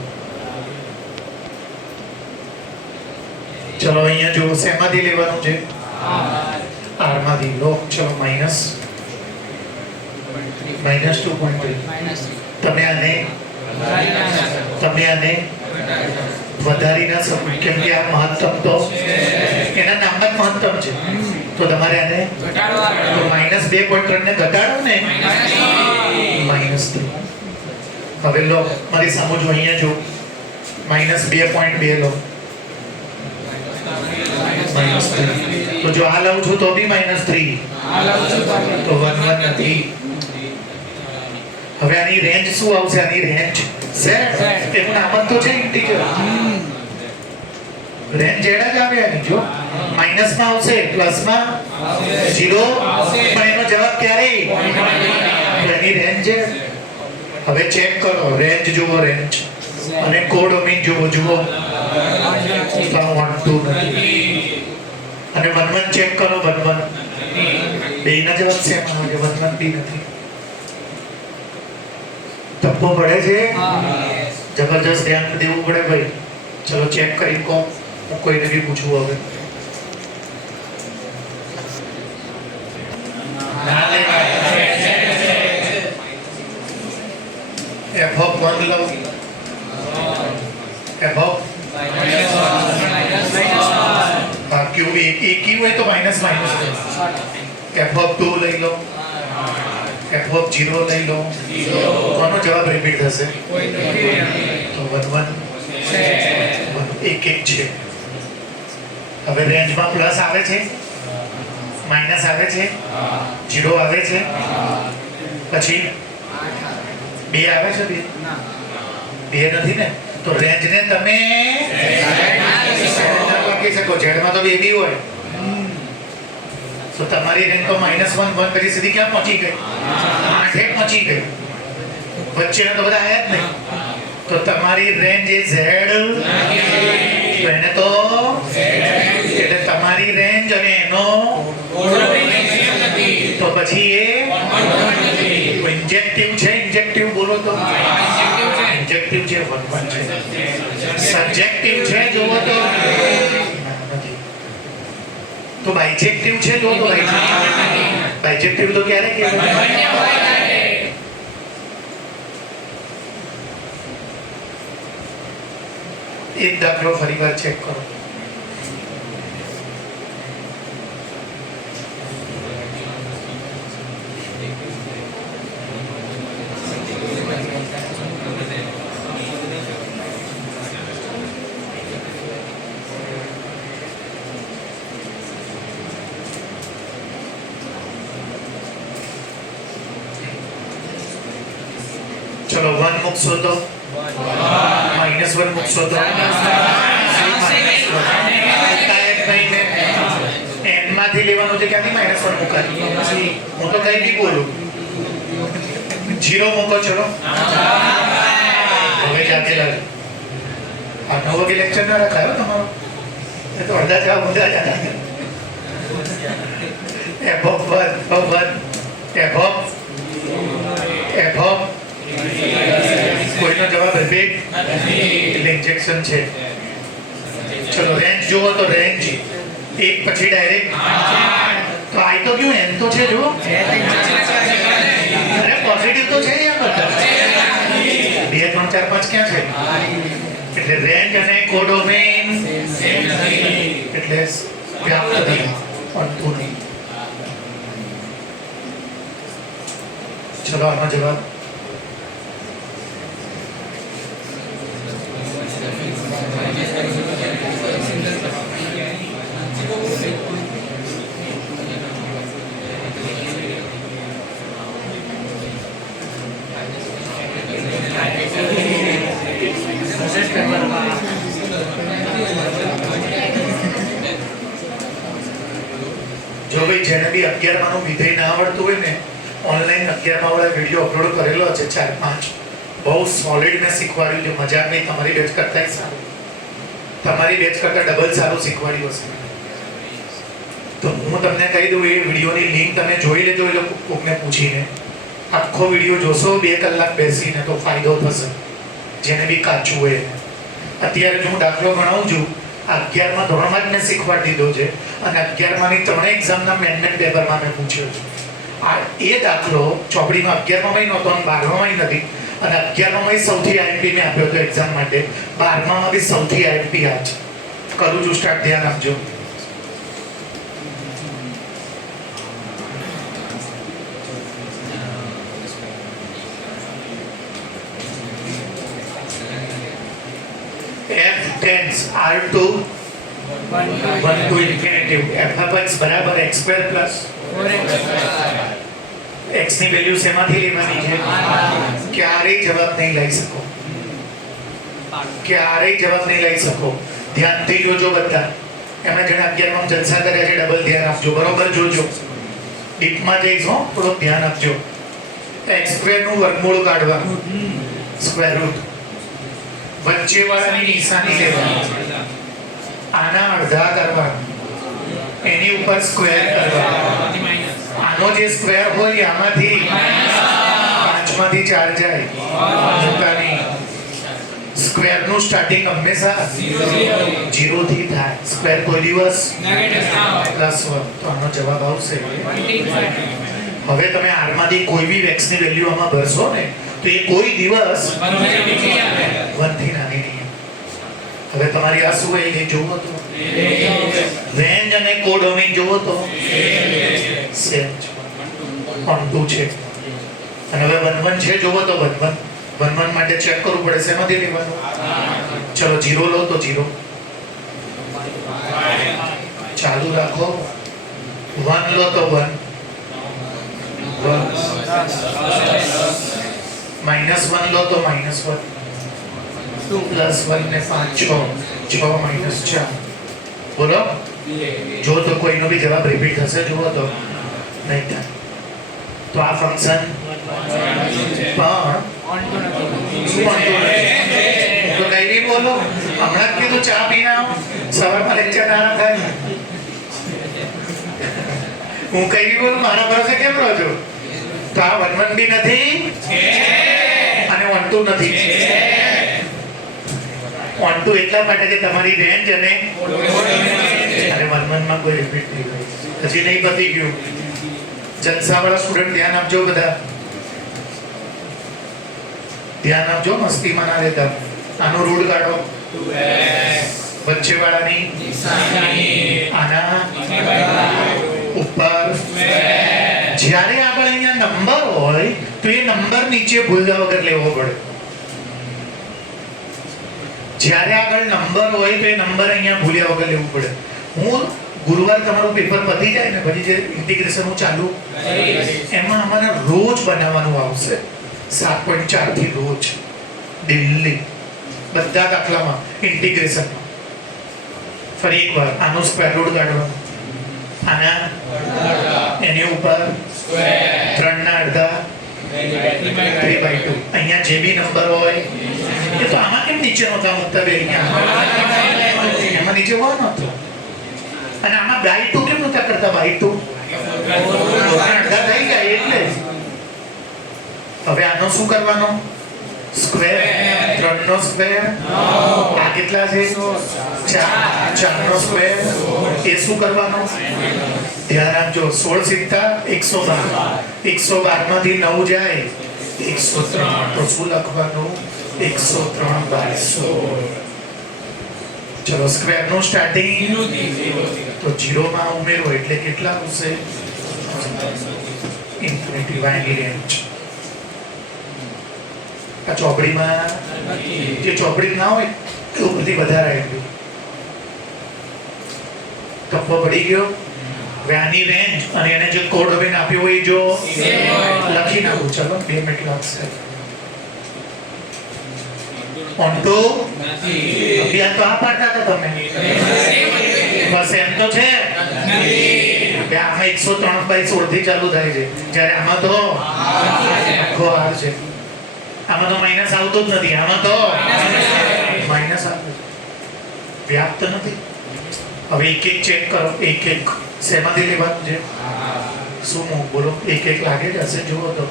ચલો અહીંયા જો શેમાંથી લેવાનું છે? R માંથી લો. ચલો માઇનસ 2.3. તમે આને વધારી ના શકો કેમ કે આ મહત્તમ તો એના નામના જ મહત્તમ છે. તો તમારે આને તો -2.3 ને ઘટાડો ને -3. હવે લો મારી સામે જો અહીંયા જો -2.2 લો -3. તો જો આ લઉં છું તો બી -3 તો 1 નથી. હવે આની રેન્જ શું આવશે? આની રેન્જ z. એનું નામ જ તો છે ઇન્ટિજર. રેન્જ z જ આવે આની. જો માઈનસમાં આવશે, પ્લસમાં 0 પણ એનો જવાબ ક્યારે? તો એની રેન્જ z. હવે ચેક કરો રેન્જ જુઓ, રેન્જ અને કોડોમેઇન જુઓ. 1 2 નથી. અને 1 1 ચેક કરો. 1 1 બેયના જવાબ સેમ આવે. 1 1 બી નથી. ધબ્બો પડે છે. જબરજસ્ત ધ્યાન દેવું પડે ભાઈ. ચલો ચેક કરી કહો. હું કોઈને બી પૂછું હવે. f of 1 લઉં. f of ક્યુ એકી હોય તો માઇનસ f of 2 લઈ લો. f of 0 લઈ લો. કોનો જવાબ રિપીટ થશે? તો 1 1 1 1 છે. હવે રેન્જમાં પ્લસ આવે છે, માઇનસ આવે છે, 0 આવે છે, પછી 2 આવે છે. 2 નથી ને. તો રેન્જને તમે લખી શકો. ઝેડમાં તો 2 બી હોય. તો તમારી રેન્જ તો -1 1 કરી સીધી ક્યાં પહોંચી ગઈ? 8 પહોંચી ગઈ. વચ્ચેના તો બધા આયા જ નહીં. તો તમારી રેન્જ એ z. તો એને તો એટલે તમારી રેન્જ અને એનો તો પછી એ ઇન્જેક્ટિવ છે. ઇન્જેક્ટિવ બોલો તો ઇન્જેક્ટિવ છે. 1 1 છે. સબ્જેક્ટિવ છે જોવો તો તો બાયજેક્ટિવ છે. જો તો બાયજેક્ટિવ તો ક્યારે કહેવાય? એક દાખલો ફરીવાર ચેક કરો. ચલો 1 મૂકશો તો -1 મૂકશો તો n માંથી લેવાનું છે. ક્યાંથી -1 મુકાય? હું તો કઈ બી બોલું. 0 મૂકો. ચલો હવે જાતે લાગે. આ નવો કે લેક્ચર ના રખાયો તમારો. એ તો અડધા જવાબ ઊંધા જ હતા. f of 1 કોઈનો જવાબ રિપીટ એટલે ઇન્જેક્શન છે. ચલો રેન્જ જુઓ તો રેન્જ 1 પછી ડાયરેક્ટ તો આઈ તો ક્યું એન તો છે. જુઓ અરે પોઝિટિવ તો છે યાર બધા. 2 3 4 5 ક્યાં છે? એટલે રેન્જ અને કોડોમેઇન એટલે વ્યાપ્ત નથી. અનતું નહીં. ચલો આનો જવાબ જો ભાઈ જેને બી 11 માનું વિધેય ના આવડતું હોય ને ઓનલાઈન 11 માં વાળા વિડિયો અપલોડ કરેલો છે 4 5 બહુ સોલિડ મેં શીખવાડ્યું છે, મજાક નહીં, તમારી બેચ કરતાંય સારું, તમારી બેચ કરતાં ડબલ સારું શીખવાડ્યું હશે. તો હું તમને કહી દઉં, એ વિડીયોની લિંક તમે જોઈ લેજો, એ લોકો કોકને પૂછીને આખો વિડીયો જોશો 2 કલાક બેસીને તો ફાયદો થશે જેને બી કાચું હોય એને. અત્યારે જો હું દાખલો ગણાવું છું, 11મા ધોરણમાં જ મેં શીખવાડી દીધો છે અને 11માની 3 એક્ઝામના મેન પેપરમાં મેં પૂછ્યો છે. આ એ દાખલો ચોપડીમાં 11મામાં નહોતો અને 12મામાં નથી, અને 11મામાં સૌથી આઈએમપી મેં આપ્યો હતો એક્ઝામ માટે, 12મામાં બી સૌથી આઈએમપી આ છે. કરું છું સ્ટાર્ટ, ધ્યાન આપજો. f tends r to 1 to infinitive. f of x બરાબર x square plus 4x x ની વેલ્યુ શેમાંથી લેવાની છે? ક્યારેય જવાબ નહીં લઈ શકો, ક્યારેય જવાબ નહીં લઈ શકો. ધ્યાનથી જોજો બધા. એમણે જેને 11માં જલસા કર્યા છે, ડબલ ધ્યાન આપજો, બરોબર જોજો. ડીપમાં જઈશ હો, થોડું ધ્યાન આપજો. x સ્ક્વેર નું વર્ગમૂળ કાઢવાનું, સ્ક્વેર રૂટ. વચ્ચે વાળાની નિશાની લેવાની, આના અડધા કરવાના, એની ઉપર સ્ક્વેર કરવાનો. આનો જે સ્ક્વેર હોય આમાંથી 5માંથી 4 જાય, મોટાની. સ્ક્વેર નું સ્ટાર્ટિંગ હંમેશા 0 થી થાય. સ્ક્વેર કોઈ દિવસ +1, તો આનો જવાબ આવશે. હવે તમે r માંથી કોઈ બી x ની વેલ્યુ આમાં ભરશો ને તો એ કોઈ દિવસ 1 થી નાની નહીં. હવે તમારી આ શું હોય એ જોવો તો, રેન્જ અને કોડોમિન જોવો તો સેમ છે, ઓન2 છે. અને હવે 1 1 છે જોવો તો 1 1 માટે ચેક કરવું પડે, શેમાંથી લેવાનું? ચલો 0 લો તો 0, ચાલુ રાખો. 1 લો તો 1, -1 લો તો -1, 2 + 1 ને 5 6 -4. બોલો, જો તો કોઈનો બી જવાબ રિપીટ થશે, જુઓ તો નહીં થાય. તો આ ફંક્શન પણ શું વાંધો નથી. તો કઈ બી બોલો, હમણાં જ કીધું ચા પીને આવો, સવારમાં લેક્ચર ના થાય. હું કઈ બી બોલું, મારા ભરોસે કેમ રહો છો? તો આ 1 1 બી નથી અને 1 2 નથી. 1 2 એટલા માટે કે તમારી રેન્જ અને 1 1 માં કોઈ રિપીટ નહીં થાય. હજી નહીં પતી ગયું. જલસાવાળા સ્ટુડન્ટ ધ્યાન આપજો, બધા ધ્યાન આપજો, મસ્તીમાં ના રહેતા. આનો રૂટ કાઢો, વચ્ચે વાળાની આના ઉપર. જ્યારે આગળ અહીંયા નંબર હોય તો એ નંબર નીચે ભૂલ્યા વગર લેવો પડે. જ્યારે આગળ નંબર હોય તો એ નંબર અહીંયા ભૂલ્યા વગર લેવું પડે. હું ગુરુવાર તમારું પેપર પતી જાય ને પછી જે ઇન્ટિગ્રેશન હું ચાલુ એમાં અમારે રોજ બનાવવાનું આવશે, 7.4 થી રોજ ડેલી બધા દાખલામાં ઇન્ટિગ્રેશન. ફરી એકવાર આનો સ્ક્વેર રૂટ કાઢવાનો, આના એની ઉપર 3 ના અડધા 3/2. અહીંયા જે બી નંબર હોય એ તો આમાં કેમ નીચે નહોતા મૂકતા બે? અહીંયા એમાં નીચે હોય નહોતો. અને આમાં by2 કેમ નહોતા કરતા? by2 અડધા થઈ ગયા એટલે. હવે આનો શું કરવાનો? સ્ક્વેર. 3 નો સ્ક્વેર આ કેટલા છે? 4 નો સ્ક્વેર એ શું કરવાનો? ધ્યાન આપજો. 16 * 112. 112 માંથી 9 જાય 103. તો શું લખવાનું? 103/16. ચલો સ્ક્વેર નું સ્ટાર્ટિંગ તો 0 માં ઉમેરો એટલે કેટલા આવશે? ઇન્ફિનિટી વાયની રેન્જ. આ ચોપડીમાં જે ચોપડી ના હોય એ બધી વધારે આવી ગયું. કપ્પો પડી ગયો. વ્યાની રેન્જ અને એને જે કોડ હવે આપ્યો હોય જો લખી નાખું. ચલો 2 મિનિટ લાગશે. ઓન્ટો અભ્યાસ તો આ પાડતા હતા તમે, બસ એમ તો છે. આમાં 103/16 થી ચાલુ થાય છે, જ્યારે આમાં તો આખો R છે. આમાં તો માઇનસ આવતો જ નથી, આમાં તો માઇનસ આવે, વ્યાપ્ત નથી. હવે એક એક ચેક કરો, એક એક શેમાંથી લેવાનું છે? શું બોલો, એક એક લાગે જ હશે, જુઓ તો.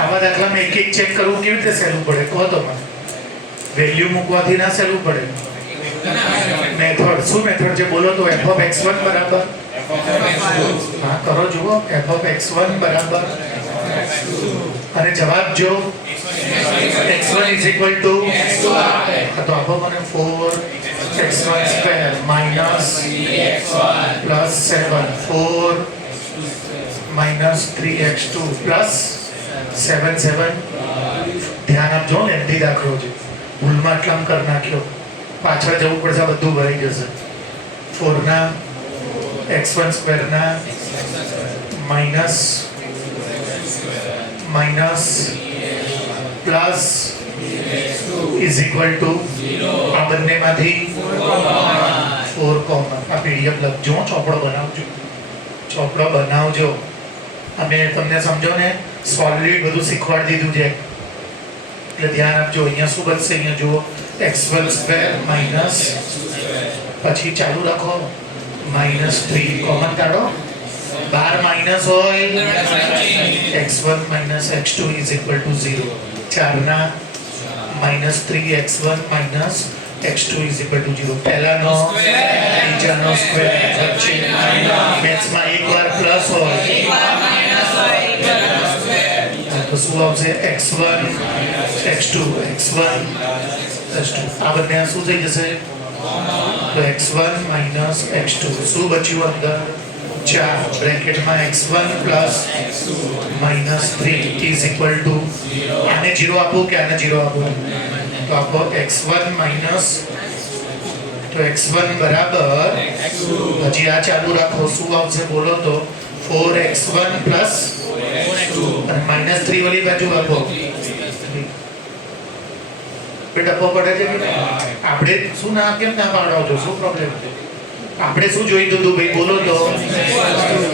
આવા દાખલામાં એક એક ચેક કરવું કેવી રીતે સહેલું પડે કહો તો મને. વેલ્યુ મૂકવાથી ના સહેલું પડે. મેથડ શું મેથડ છે બોલો તો? f of x1 બરાબર, હા કરો જુઓ, f of x1 બરાબર, અને જવાબ જો x1 is equal to, તો આપો મને 4x1 square minus plus 7, 4 minus 3x2 plus 7, 7. ધ્યાન આપજો, લેન્ધી દાખલો છે, ભૂલમાં આટલામ કરી નાખ્યો, પાછળ જવું પડશે, બધું ભરાઈ જશે. 4 ના x1 સ્ક્વેર ના minus plus is equal to, આ બંનેમાંથી 4 કોમન. આ પીડીએફ લખજો, ચોપડો બનાવજો, ચોપડો બનાવજો. અમે તમને સમજો ને સોલિડ બધું શીખવાડી દીધું છે, એટલે ધ્યાન આપજો. અહીંયા શું બનશે? અહીંયા જુઓ, x1 સ્ક્વેર માઇનસ, પછી ચાલુ રાખો, -3 કોમન કાઢો, 12 માઇનસ હોય, x1 minus x2 is equal to 0. 4 ના -3x1 minus x2 is equal to 0. પહેલાનો બીજાનો સ્ક્વેર વચ્ચે મેથ્સમાં એકવાર પ્લસ હોય તો શું આવશે? x1 x2 x1 x2. આ બંને શું થઈ જશે? તો x1 minus x2. શું બચ્યું અંદર? 4 બ્રેકેટમાં x1 plus -3 is equal to, આને 0 આપું કે આને 0 આપું? તો આપો x1 minus, તો x1 બરાબર, હજી આ ચાલુ રાખો, શું આવશે બોલો તો? 4x1 plus અને -3 વાળી બાજુ આપો. ટપ્પો પડે છે કે આપણે શું ના કેમ ના પાડો છો? શું પ્રોબ્લેમ છે? આપણે શું જોઈતું હતું ભાઈ બોલો તો?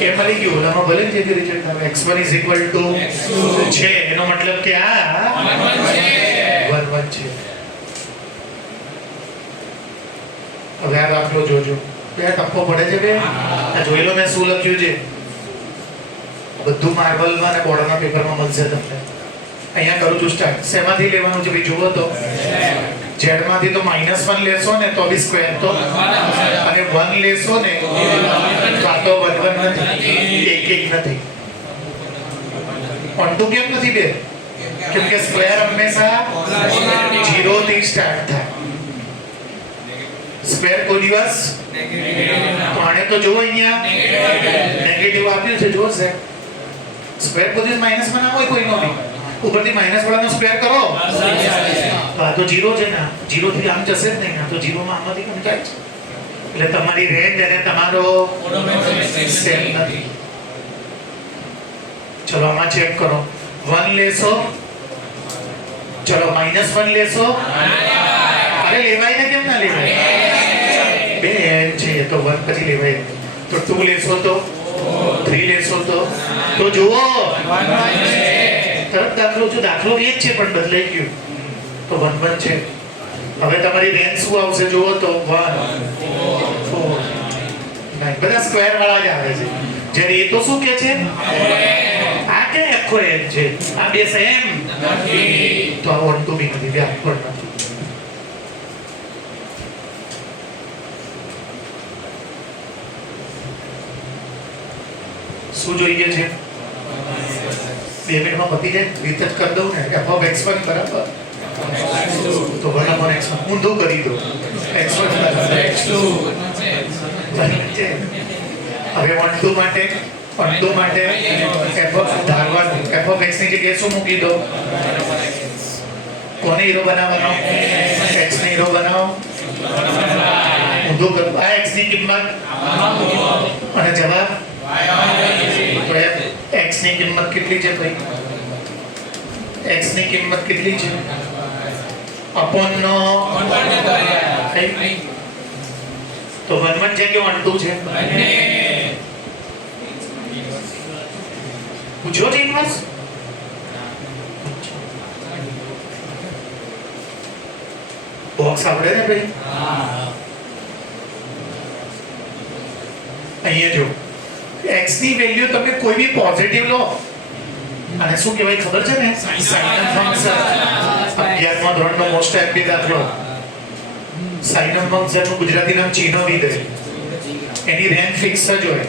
એ મળી ગયું, આમાં ભલે જે રિઝલ્ટ આવે x1 is equal to છે, એનો મતલબ કે આ 1 છે. હવે આ દાખલો જોજો, બે ટપ્પો પડે છે બે. આ જોઈ લો મેં શું લખ્યું છે, બધું માર્બલમાં અને બોર્ડરના પેપરમાં મળશે તમને. અહીંયા કરું છું સ્ટાર્ટ. શેમાંથી લેવાનું છે ભાઈ જુઓ તો? z માંથી તો -1 લેશો ને તો બી સ્ક્વેર તો, અને 1 લેશો ને તો આ તો 1 નથી, 1 નથી. 1 2 કેમ નથી બે? કેમ કે સ્ક્વેર હંમેશા 0 થી સ્ટાર્ટ થાય. સ્ક્વેર કોઈ દિવસ તો આને તો જુઓ, અહીંયા નેગેટિવ આપ્યું છે, જુઓ છે. સ્ક્વેર કોઈ દિવસ માઇનસમાં ના હોય કોઈનો બી, ઉપરથી માઇનસ વાળાનો સ્ક્વેર કરો આ તો 0 છે ને, 0 થી આમ જશે જ નહીં, આ તો 0 માં આમાંથી કમ જાય છે. એટલે તમારી રેન્જ અને તમારો સેમ નથી. ચલો આમાં ચેક કરો, 1 લેશો, ચલો -1 લેશો, અરે લેવાય ને કેમ ના લેવાય? બે એમ છે તો 1 પછી લેવાય. તો 2 લેશો તો, 3 લેશો તો જુઓ તરત દાખલો જો દાખલો એ જ છે પણ બદલાઈ ગયું, તો 1 છે. હવે તમારી રેન્જ શું આવશે જુઓ તો? 1 4 9. બધા સ્ક્વેર વાળા જ આવે છે. જ્યારે એ તો શું કે છે? આ કે આખો એમ છે, આ બે સેમ નથી, તો આ 1 2 બી નથી, બે આખો નથી. શું જોઈએ છે? 2 મિનિટમાં પતી જાય, રીત જ કરી દઉં ને. f of x1 બરાબર, તો 1 upon x1 ઊંધું કરી દો, x1 બરાબર x2 છે. હવે 1 2 માટે f of x ની જગ્યાએ શું મૂકી દો? કોને હીરો બનાવવાનો? x ને હીરો બનાવો, ઊંધું કરો. આ x ની કિંમત અને જવાબ, તો x ની કિંમત કેટલી છે ભાઈ? x ની કિંમત કેટલી છે? અપોન નો તો 1 1 છે કે 1 2 છે? પૂછો છે ઇન્વર્સ? બોક્સ આવડે ને ભાઈ? અહીંયા જો x ની વેલ્યુ તમે કોઈ બી પોઝિટિવ લો અને શું કહેવાય ખબર છે ને? Sign function. 11મા ધોરણનો મોસ્ટ એમ્પી દાખલો. સાઇન ફંક્શન નું ગુજરાતી નામ ચિહ્ન વિધેય. એની રેન્જ ફિક્સ જ હોય.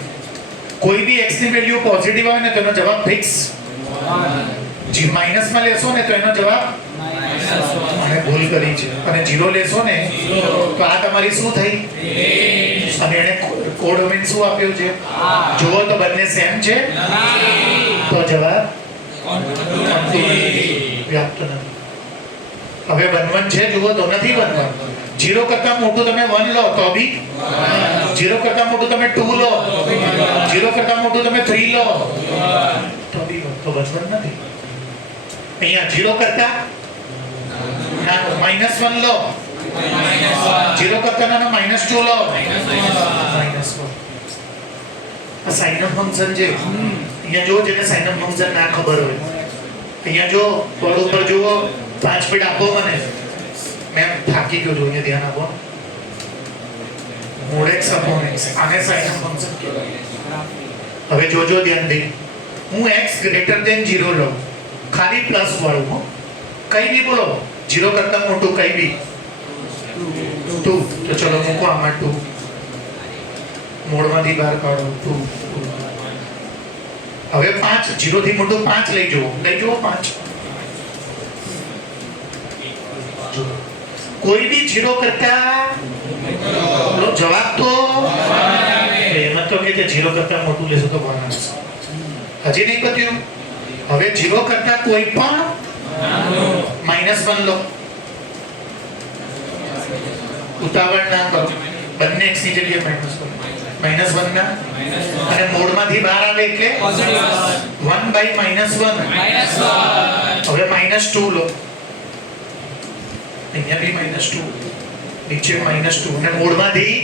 કોઈ બી x ની વેલ્યુ પોઝિટિવ આવે ને તો એનો જવાબ ફિક્સ. જી માઈનસ માં લેશો ને તો એનો જવાબ મને ભૂલ કરી છે. અને 0 લેશો ને તો આ તમારી શું થઈ? અને એને કોડ મીન શું આપ્યું છે? જુઓ તો બંને સેમ છે તો જવાબ વ્યાપ્ત નથી. હવે 1 1 છે જુઓ તો નથી 1 1. 0 કરતા મોટું તમે 1 લો તો બી 0 કરતા મોટું તમે 2 લો 0 કરતા મોટું તમે 3 લો તો બી તો 1 1 નથી. અહીંયા 0 કરતા નાનો -1 લો 0 કરતા નાનો -2 લો -1. આ સાઇન ફંક્શન છે. અહીંયા જો જેને સાઇન ફંક્શન ના ખબર હોય અહીંયા જો બોર્ડ ઉપર જુઓ 5 મિનિટ આપો મને. મેં થાકી ગયો છું. અહીંયા ધ્યાન આપો. મોડ x upon x આને સાઇન ફંક્શન કહેવાય. હવે જોજો ધ્યાન દે. હું x ગ્રેટર ધેન 0 લઉં ખાલી પ્લસ વાળું હો. કઈ બી બોલો 0 કરતા મોટું કઈ બી 2 તો ચલો મૂકો આમાં 2 મોડમાંથી બહાર કાઢો 2 હવે 5 0 થી મોટું 5 લઈ જુઓ 5 કોઈ બી 0 કરતા જવાબ તો એમ તો કે 0 કરતા મોટું લેશો તો 1 આવશે. હજી નહીં પત્યું. હવે 0 કરતા કોઈ પણ -1 લો. ઉતાવળ ના કરો. બંને x ની જગ્યાએ -1 ના અને મોડમાંથી બહાર આવે એટલે 1 બાય -1. હવે -2 લો. અહીંયા બી -2 નીચે -2 અને મોડમાંથી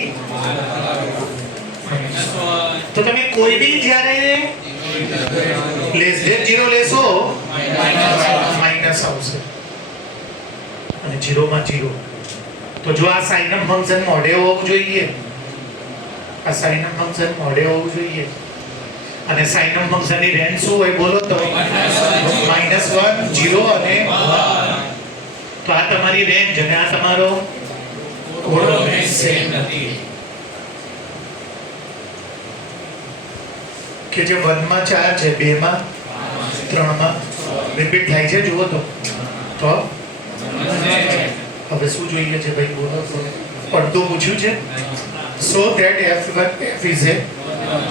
તો તમે કોઈ બી જ્યારે લેસ ધેન 0 લેશો માઈનસ આવશે અને 0 માં 0. તો જો આ સાઇન ફંક્શન મોડે હોવું જોઈએ. આ સાઇન ફંક્શન મોડે હોવું જોઈએ. અને સાઇન ફંક્શન ની રેન્જ શું હોય બોલો તો? -1 0 અને 1. તો આ તમારી રેન્જ અને આ તમારો કોડ સેમ નથી. કે જે 1 માં 4 છે 2 માં 3 માં રિપીટ થાય છે જુઓ તો હવે શું જોઈએ છે ભાઈ બોલો તો? અડધું પૂછ્યું છે. So that f1 f is a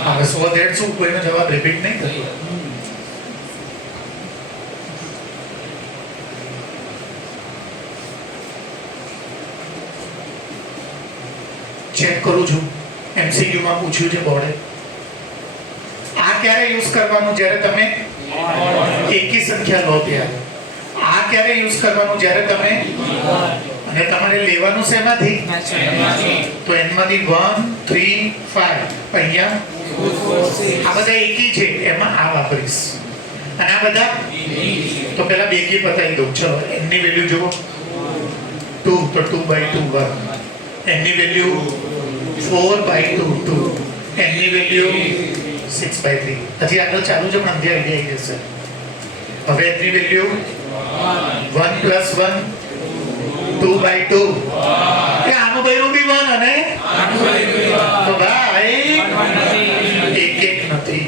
હવે સો ધેટ શું કોઈનો જવાબ રિપીટ નહીં થતો. ચેક કરું છું. MCQ માં પૂછ્યું છે બોર્ડે. આ ક્યારે યુઝ કરવાનું? જ્યારે તમે એકી સંખ્યા લો ત્યારે. આ ક્યારે યુઝ કરવાનું? જ્યારે તમે અને તમારે લેવાનું શેમાંથી? તો એમાંથી 1 3 5 અહીંયા આ બધા એકી છે એમાં આ વાપરીશ. અને આ બધા તો પહેલા બે કી બતાવી દઉં. ચલો એની વેલ્યુ જુઓ 2 તો 2/2 1. એની વેલ્યુ 4/2 2. એની વેલ્યુ 6/3. હજી આગળ ચાલુ છે પણ અંધે આઈડિયા આવી જશે. હવે એની વેલ્યુ 1 + 1 2/2. એ આનું બૈરું બી 1 અને તો ભાઈ એક નથી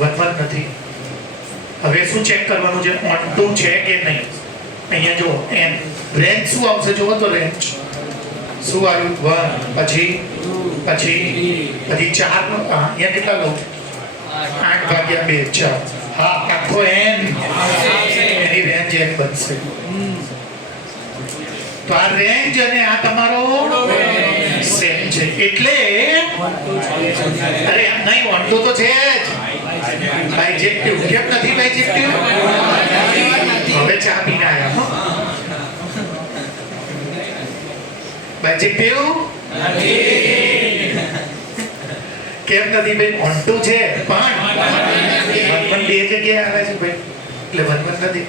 1 નથી. હવે શું ચેક કરવાનું છે? ઓન ટુ છે કે નહીં? અહીંયા જો n રેન્જ શું આવશે જુઓ તો રેન્જ શું આવ્યું? 1 પછી 4 નો અહીંયા કેટલા લો? 8/2 4. હા આખો n એની રેન્જ n બનશે. તો આ રેન્જ અને આ તમારો સેમ છે એટલે અરે એમ નહીં 1 2 તો છે જ. બાયજેક્ટિવ કેમ નથી બાયજેક્ટિવ? હવે ચા પીને આવ્યા. બાયજેક્ટિવ કેમ નથી ભાઈ? ઓન ટુ છે પણ 1 1 બે જગ્યાએ આવે છે ભાઈ, એટલે 1 1 નથી.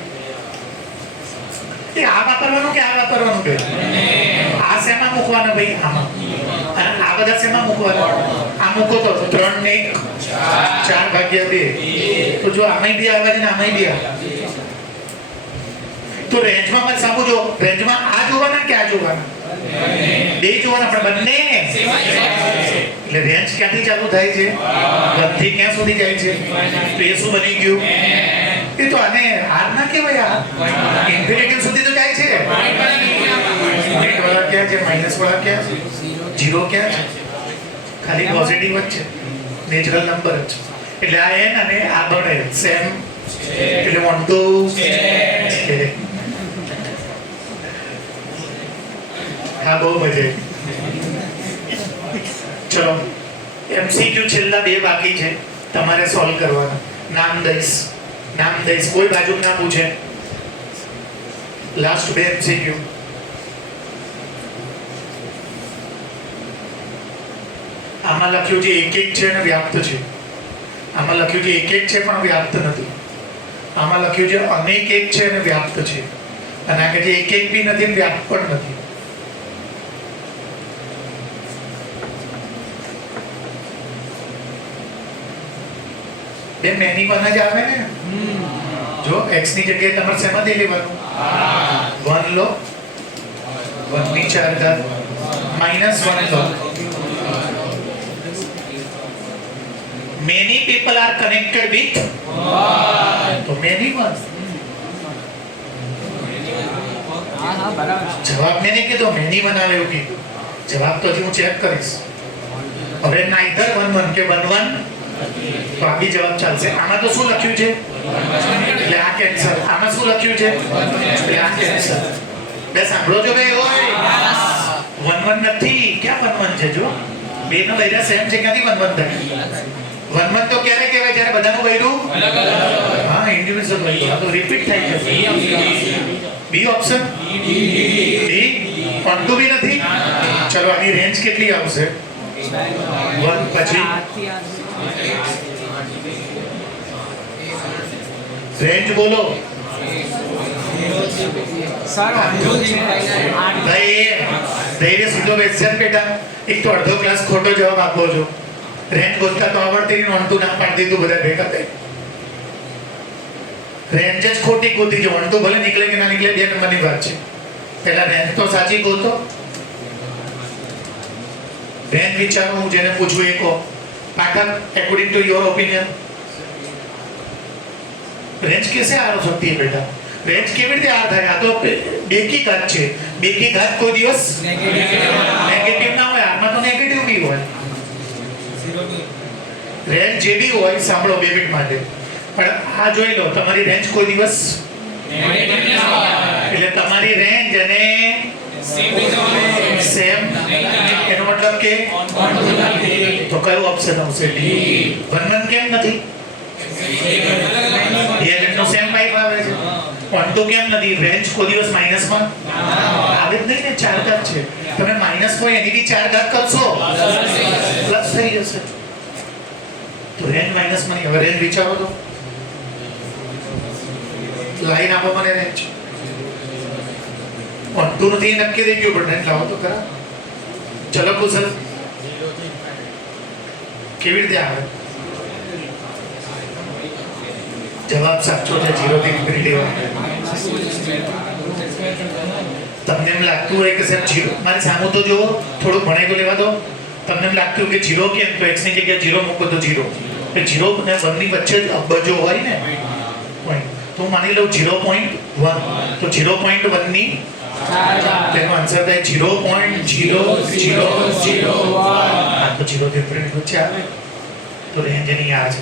એ આ વાપરવાનું કે આ વાપરવાનું કે આ શેમાં મૂકવાના ભાઈ? આમાં. અને આ બધા શેમાં મૂકવાના? આ મૂકો તો 3 ને 1 4 ભાગ્યા 2. તો જો આમાંય બે આવે છે ને આમાંય બે આવે. તો રેન્જમાં મત સમજો, રેન્જમાં આ જોવાના કે આ જોવાના? બે જોવાના, પણ બંને એટલે રેન્જ ક્યાંથી ચાલુ થાય છે? 1 થી ક્યાં સુધી જાય છે? તો એ શું બની ગયું? એ તો આને આર ના કહેવાય, આ ઇન્ફિનિટી સુધી તો જાય છે. નેટ વાળા ક્યાં છે? માઇનસ વાળા ક્યાં છે? ઝીરો ક્યાં છે? ખાલી પોઝિટિવ જ છે, નેચરલ નંબર જ. એટલે આ n અને આ બંને સેમ, એટલે 1 2 છે. હા, બહુ મજા આવી. ચલો, MCQ છેલ્લા 2 બાકી છે, તમારે સોલ્વ કરવાના. નામ દઈશ, કોઈ બાજુ ના પૂછે. Last 2 MCQ. આમાં લખ્યું છે એક એક છે અને વ્યાપ્ત છે. આમાં લખ્યું છે એક એક છે પણ વ્યાપ્ત નથી. આમાં લખ્યું છે અનેક એક છે અને વ્યાપ્ત છે. અને આ કે છે એક એક બી નથી અને વ્યાપ્ત પણ નથી. બે મેની વન જ આવે ને. જો x ની જગ્યાએ તમારે શેમાંથી લેવાનું? 1 લો, 1 ની 4 ઘાત -1 લો. Many people are connected with તો many one. હા બરાબર. જવાબ મેં નહીં કીધો, many one આવે એવું કીધું. જવાબ તો હજી હું ચેક કરીશ. હવે નાઈધર 1 1 કે 1 1 તો આ બી જવાબ ચાલશે. આમાં તો શું લખ્યું છે? એટલે આ કેન્સર. આમાં શું લખ્યું છે? એટલે આ કેન્સર. બે સાંભળો છો ભાઈ? ઓય 1 1 નથી, ક્યાં 1 1 છે? જો બે નો બૈરા સેમ છે, ક્યાંથી 1 1 થાય? 1 1 તો ક્યારે કહેવાય? જ્યારે બધાનું બૈરું હા ઇન્ડિવિડ્યુઅલ બૈરું. આ તો રિપીટ થાય છે. B option, B onto B નથી. ચલો, આની રેન્જ કેટલી આવશે? 1 પછી રેન્જ બોલો સર ભાઈ. ધૈર્ય સીધો બેસશે બેટા. એક તો અડધો ક્લાસ ખોટો જવાબ આપો છો. રેન્જ ગોતતા તો આવડતી નોંધતું ના પાડી દીધું બધા ભેગા થઈ. રેન્જ જ ખોટી ગોતી છે. નોંધતું ભલે નીકળે કે ના નીકળે 2 નંબરની વાત છે. પહેલા રેન્જ તો સાચી ગોતો. રેન્જ વિચારો, હું જેને પૂછું એ કહો. Pathak, according to your opinion range कैसे आ सकती है बेटा? रेंज કેવી રીતે આ થાય? આ તો 2 की घात છે. 2 की घात કોઈ દિવસ નેગેટિવ ના હોય. આમાં તો નેગેટિવ બી હોય. રેન્જ જે બી હોય, સાંભળો 2 મિનિટ માટે. પણ આ જોઈ લો, તમારી રેન્જ કોઈ દિવસ એટલે તમારી રેન્જ અને સેમ, એનો મતલબ કે તો કયો ઓપ્શન આવશે? ડી. 1 1 કેમ નથી? નો સેમ પાઇપ આવે છે. ઓન ટુ કેમ નથી? રેન્જ કોઈ દિવસ માઈનસમાં આવે જ નહીં ને. 4 ઘાત છે. તમે માઈનસ હોય એની બી 4 ઘાત કરશો, પ્લસ થઈ જશે. તો રેન્જ માઈનસમાં નહીં. હવે રેન્જ વિચારો તો. લાઈન આપો મને રેન્જ. ઓન ટુ નથી નક્કી થઈ ગયું, પણ રેન્જ લાવો તો ખરા. ચલો કુશલ, કેવી રીતે આવે? જવાબ સાચો છે. 0 થી ઇન્ફિનિટી. તમને એમ લાગતું હોય કે સાહેબ 0, મારી સામું તો જુઓ, થોડું ભણાઈ તો લેવા દો. તમને એમ લાગતું કે 0 કેમ? તો x ની જગ્યાએ 0 મૂકો તો 0. એટલે 0 અને 1 ની વચ્ચે જ અબજો હોય ને પોઈન્ટ. તો હું માની લઉં 0.1. તો 0.1 ની તેનો આન્સર થાય 0.0001. આ તો 0 થી ઇન્ફિનિટી વચ્ચે આવે. તો રેન્જ એની આ છે.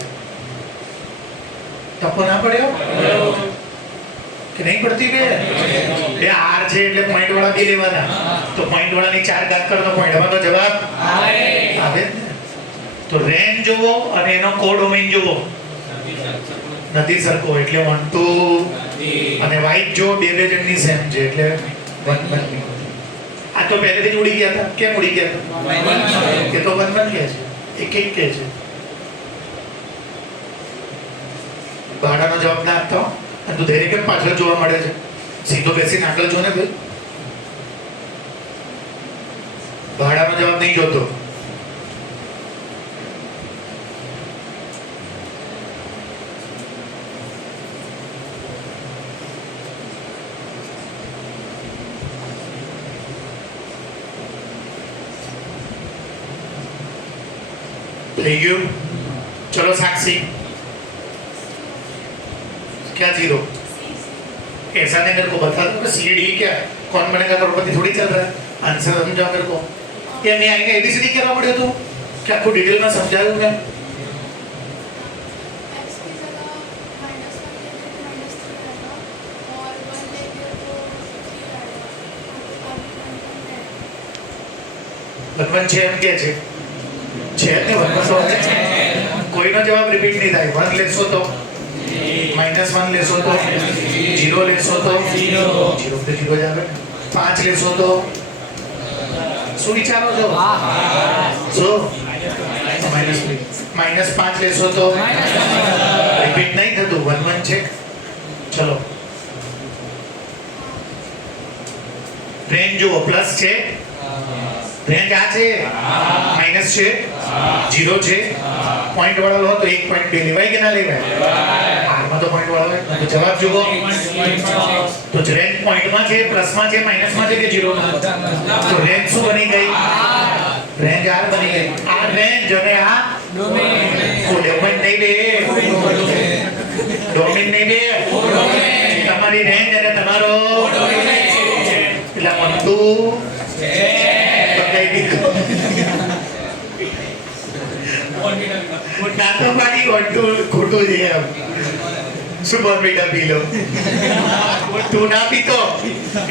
ટપો ના પડ્યો કે નહીં પડતી? બે આર છે એટલે પોઈન્ટ વાળા બી લેવાના. તો પોઈન્ટ વાળાની 4 ઘાત કરો તો પોઈન્ટ માં તો જવાબ આવે જ ને. તો રેન્જ જોવો અને એનો કોડોમેઇન જોવો, નથી સરખો. એટલે 1 2 અને વાઇટ જો બે જણની સેમ છે એટલે 1 1. આ તો પહેલેથી જ ઉડી ગયા હતા. કેમ ઉડી ગયા હતા? કે તો 1 1 કહે છે. એક એક કે છે. ભાડાનો જવાબ ના આપતા હો. અને તું ધૈર્ય કેમ પાછળ જોવા મળે છે? સીધો બેસીને આગળ જો ને ભાઈ. ભાડાનો જવાબ નહીં જોતો. થઈ ગયું. चलो साक्षी, क्या जीरो? ऐसा नहीं मेरे को बता दो कि सीडी क्या है? कौन बनेगा करोड़पति थोड़ी चल रहा है. आंसर समझा मेरे को. ये नहीं आएंगे एबीसीडी क्या पड़े तू? क्या आपको डिटेल में समझाया मैं? વન છે એમ કે છે ને વન કોઈનો જવાબ રિપીટ નહીં થાય. 1 લેશો તો -1 લેશો તો 0 લેશો તો 0 તો 0 જ આવે. 5 લેશો તો શું વિચારો છો? શું -5 લેશો તો રિપીટ નહીં થતું. 1 છે. ચલો રેન્જ જુઓ. પ્લસ છે, રેન્જ આ છે, માઇનસ છે, 0 છે. પોઈન્ટ વાળો લો તો 1 પોઈન્ટ 2 લેવાય કે ના લેવાય? આમાં તો પોઈન્ટ વાળો હોય તો જવાબ જુઓ. તો રેન્જ પોઈન્ટમાં છે, પ્લસમાં છે, માઇનસમાં છે કે 0 માં? તો રેન્જ શું બની ગઈ? રેન્જ R બની ગઈ. આ રેન્જ અને આ ડોમેન નહીં બે. ડોમેન નહીં બે. તમારી રેન્જ અને તમારો એટલે મળતું બતાવી દીધું. નાતો પાડી વંટું ખોટું છે એમ. શું બોર્નવીટા પી લો. તું ના પીતો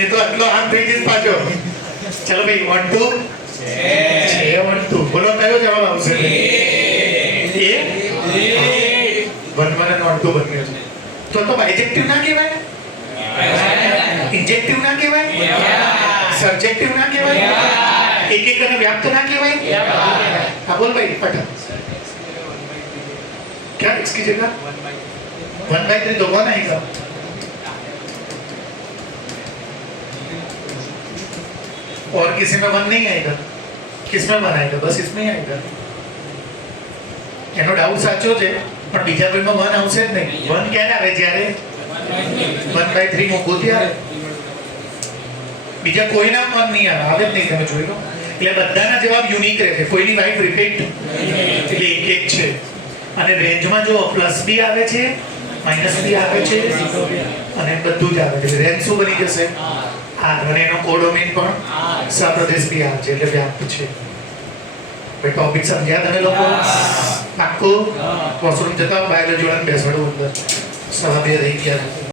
એ તો આટલો આમ થઈ જઈશ પાછો. ચલો ભાઈ 1 2 છે 1 2 બોલો કયો જવાબ આવશે? એ 1 1 અને 1 2 બન્યો છે. તો બાયજેક્ટિવ ના કહેવાય? ઇન્જેક્ટિવ ના કહેવાય? સબ્જેક્ટિવ ના કહેવાય? एक एक करने व्याप्त ना कहेवाय? हाँ बोल भाई पटा. क्या इसकी जगह 1/3 तो 1 आएगा. और किसी में 1 नहीं आएगा. किसमें 1 आएगा? बस इसमें ही आएगा. એનો ડાઉટ સાચો છે પણ બીજા કોઈમાં 1 આવશે જ નહીં. 1 ક્યારે આવે? જ્યારે 1/3 મૂકું ત્યારે. બીજા કોઈના 1 નહીં આવે. આવે જ નહીં. તમે જોઈ લો. એટલે બધાના જવાબ યુનિક રહે છે. કોઈની વાઇફ રિપીટ એટલે એક એક છે. અને રેન્જમાં જો પ્લસ બી આવે છે, માઇનસ બી આવે છે અને બધું જ આવે છે. રેન્જ શું બની જશે? આ અને એનો કોડોમેન પણ સપ્રદેશ બી આવે છે એટલે વ્યાપ્ત છે. ટોપિક સમજ્યા તમે લોકો? પાક્કું? વોશરૂમ જતા બાયોલોજી વાળાને બેસવાડું અંદર. 2:30 થઈ ગયા.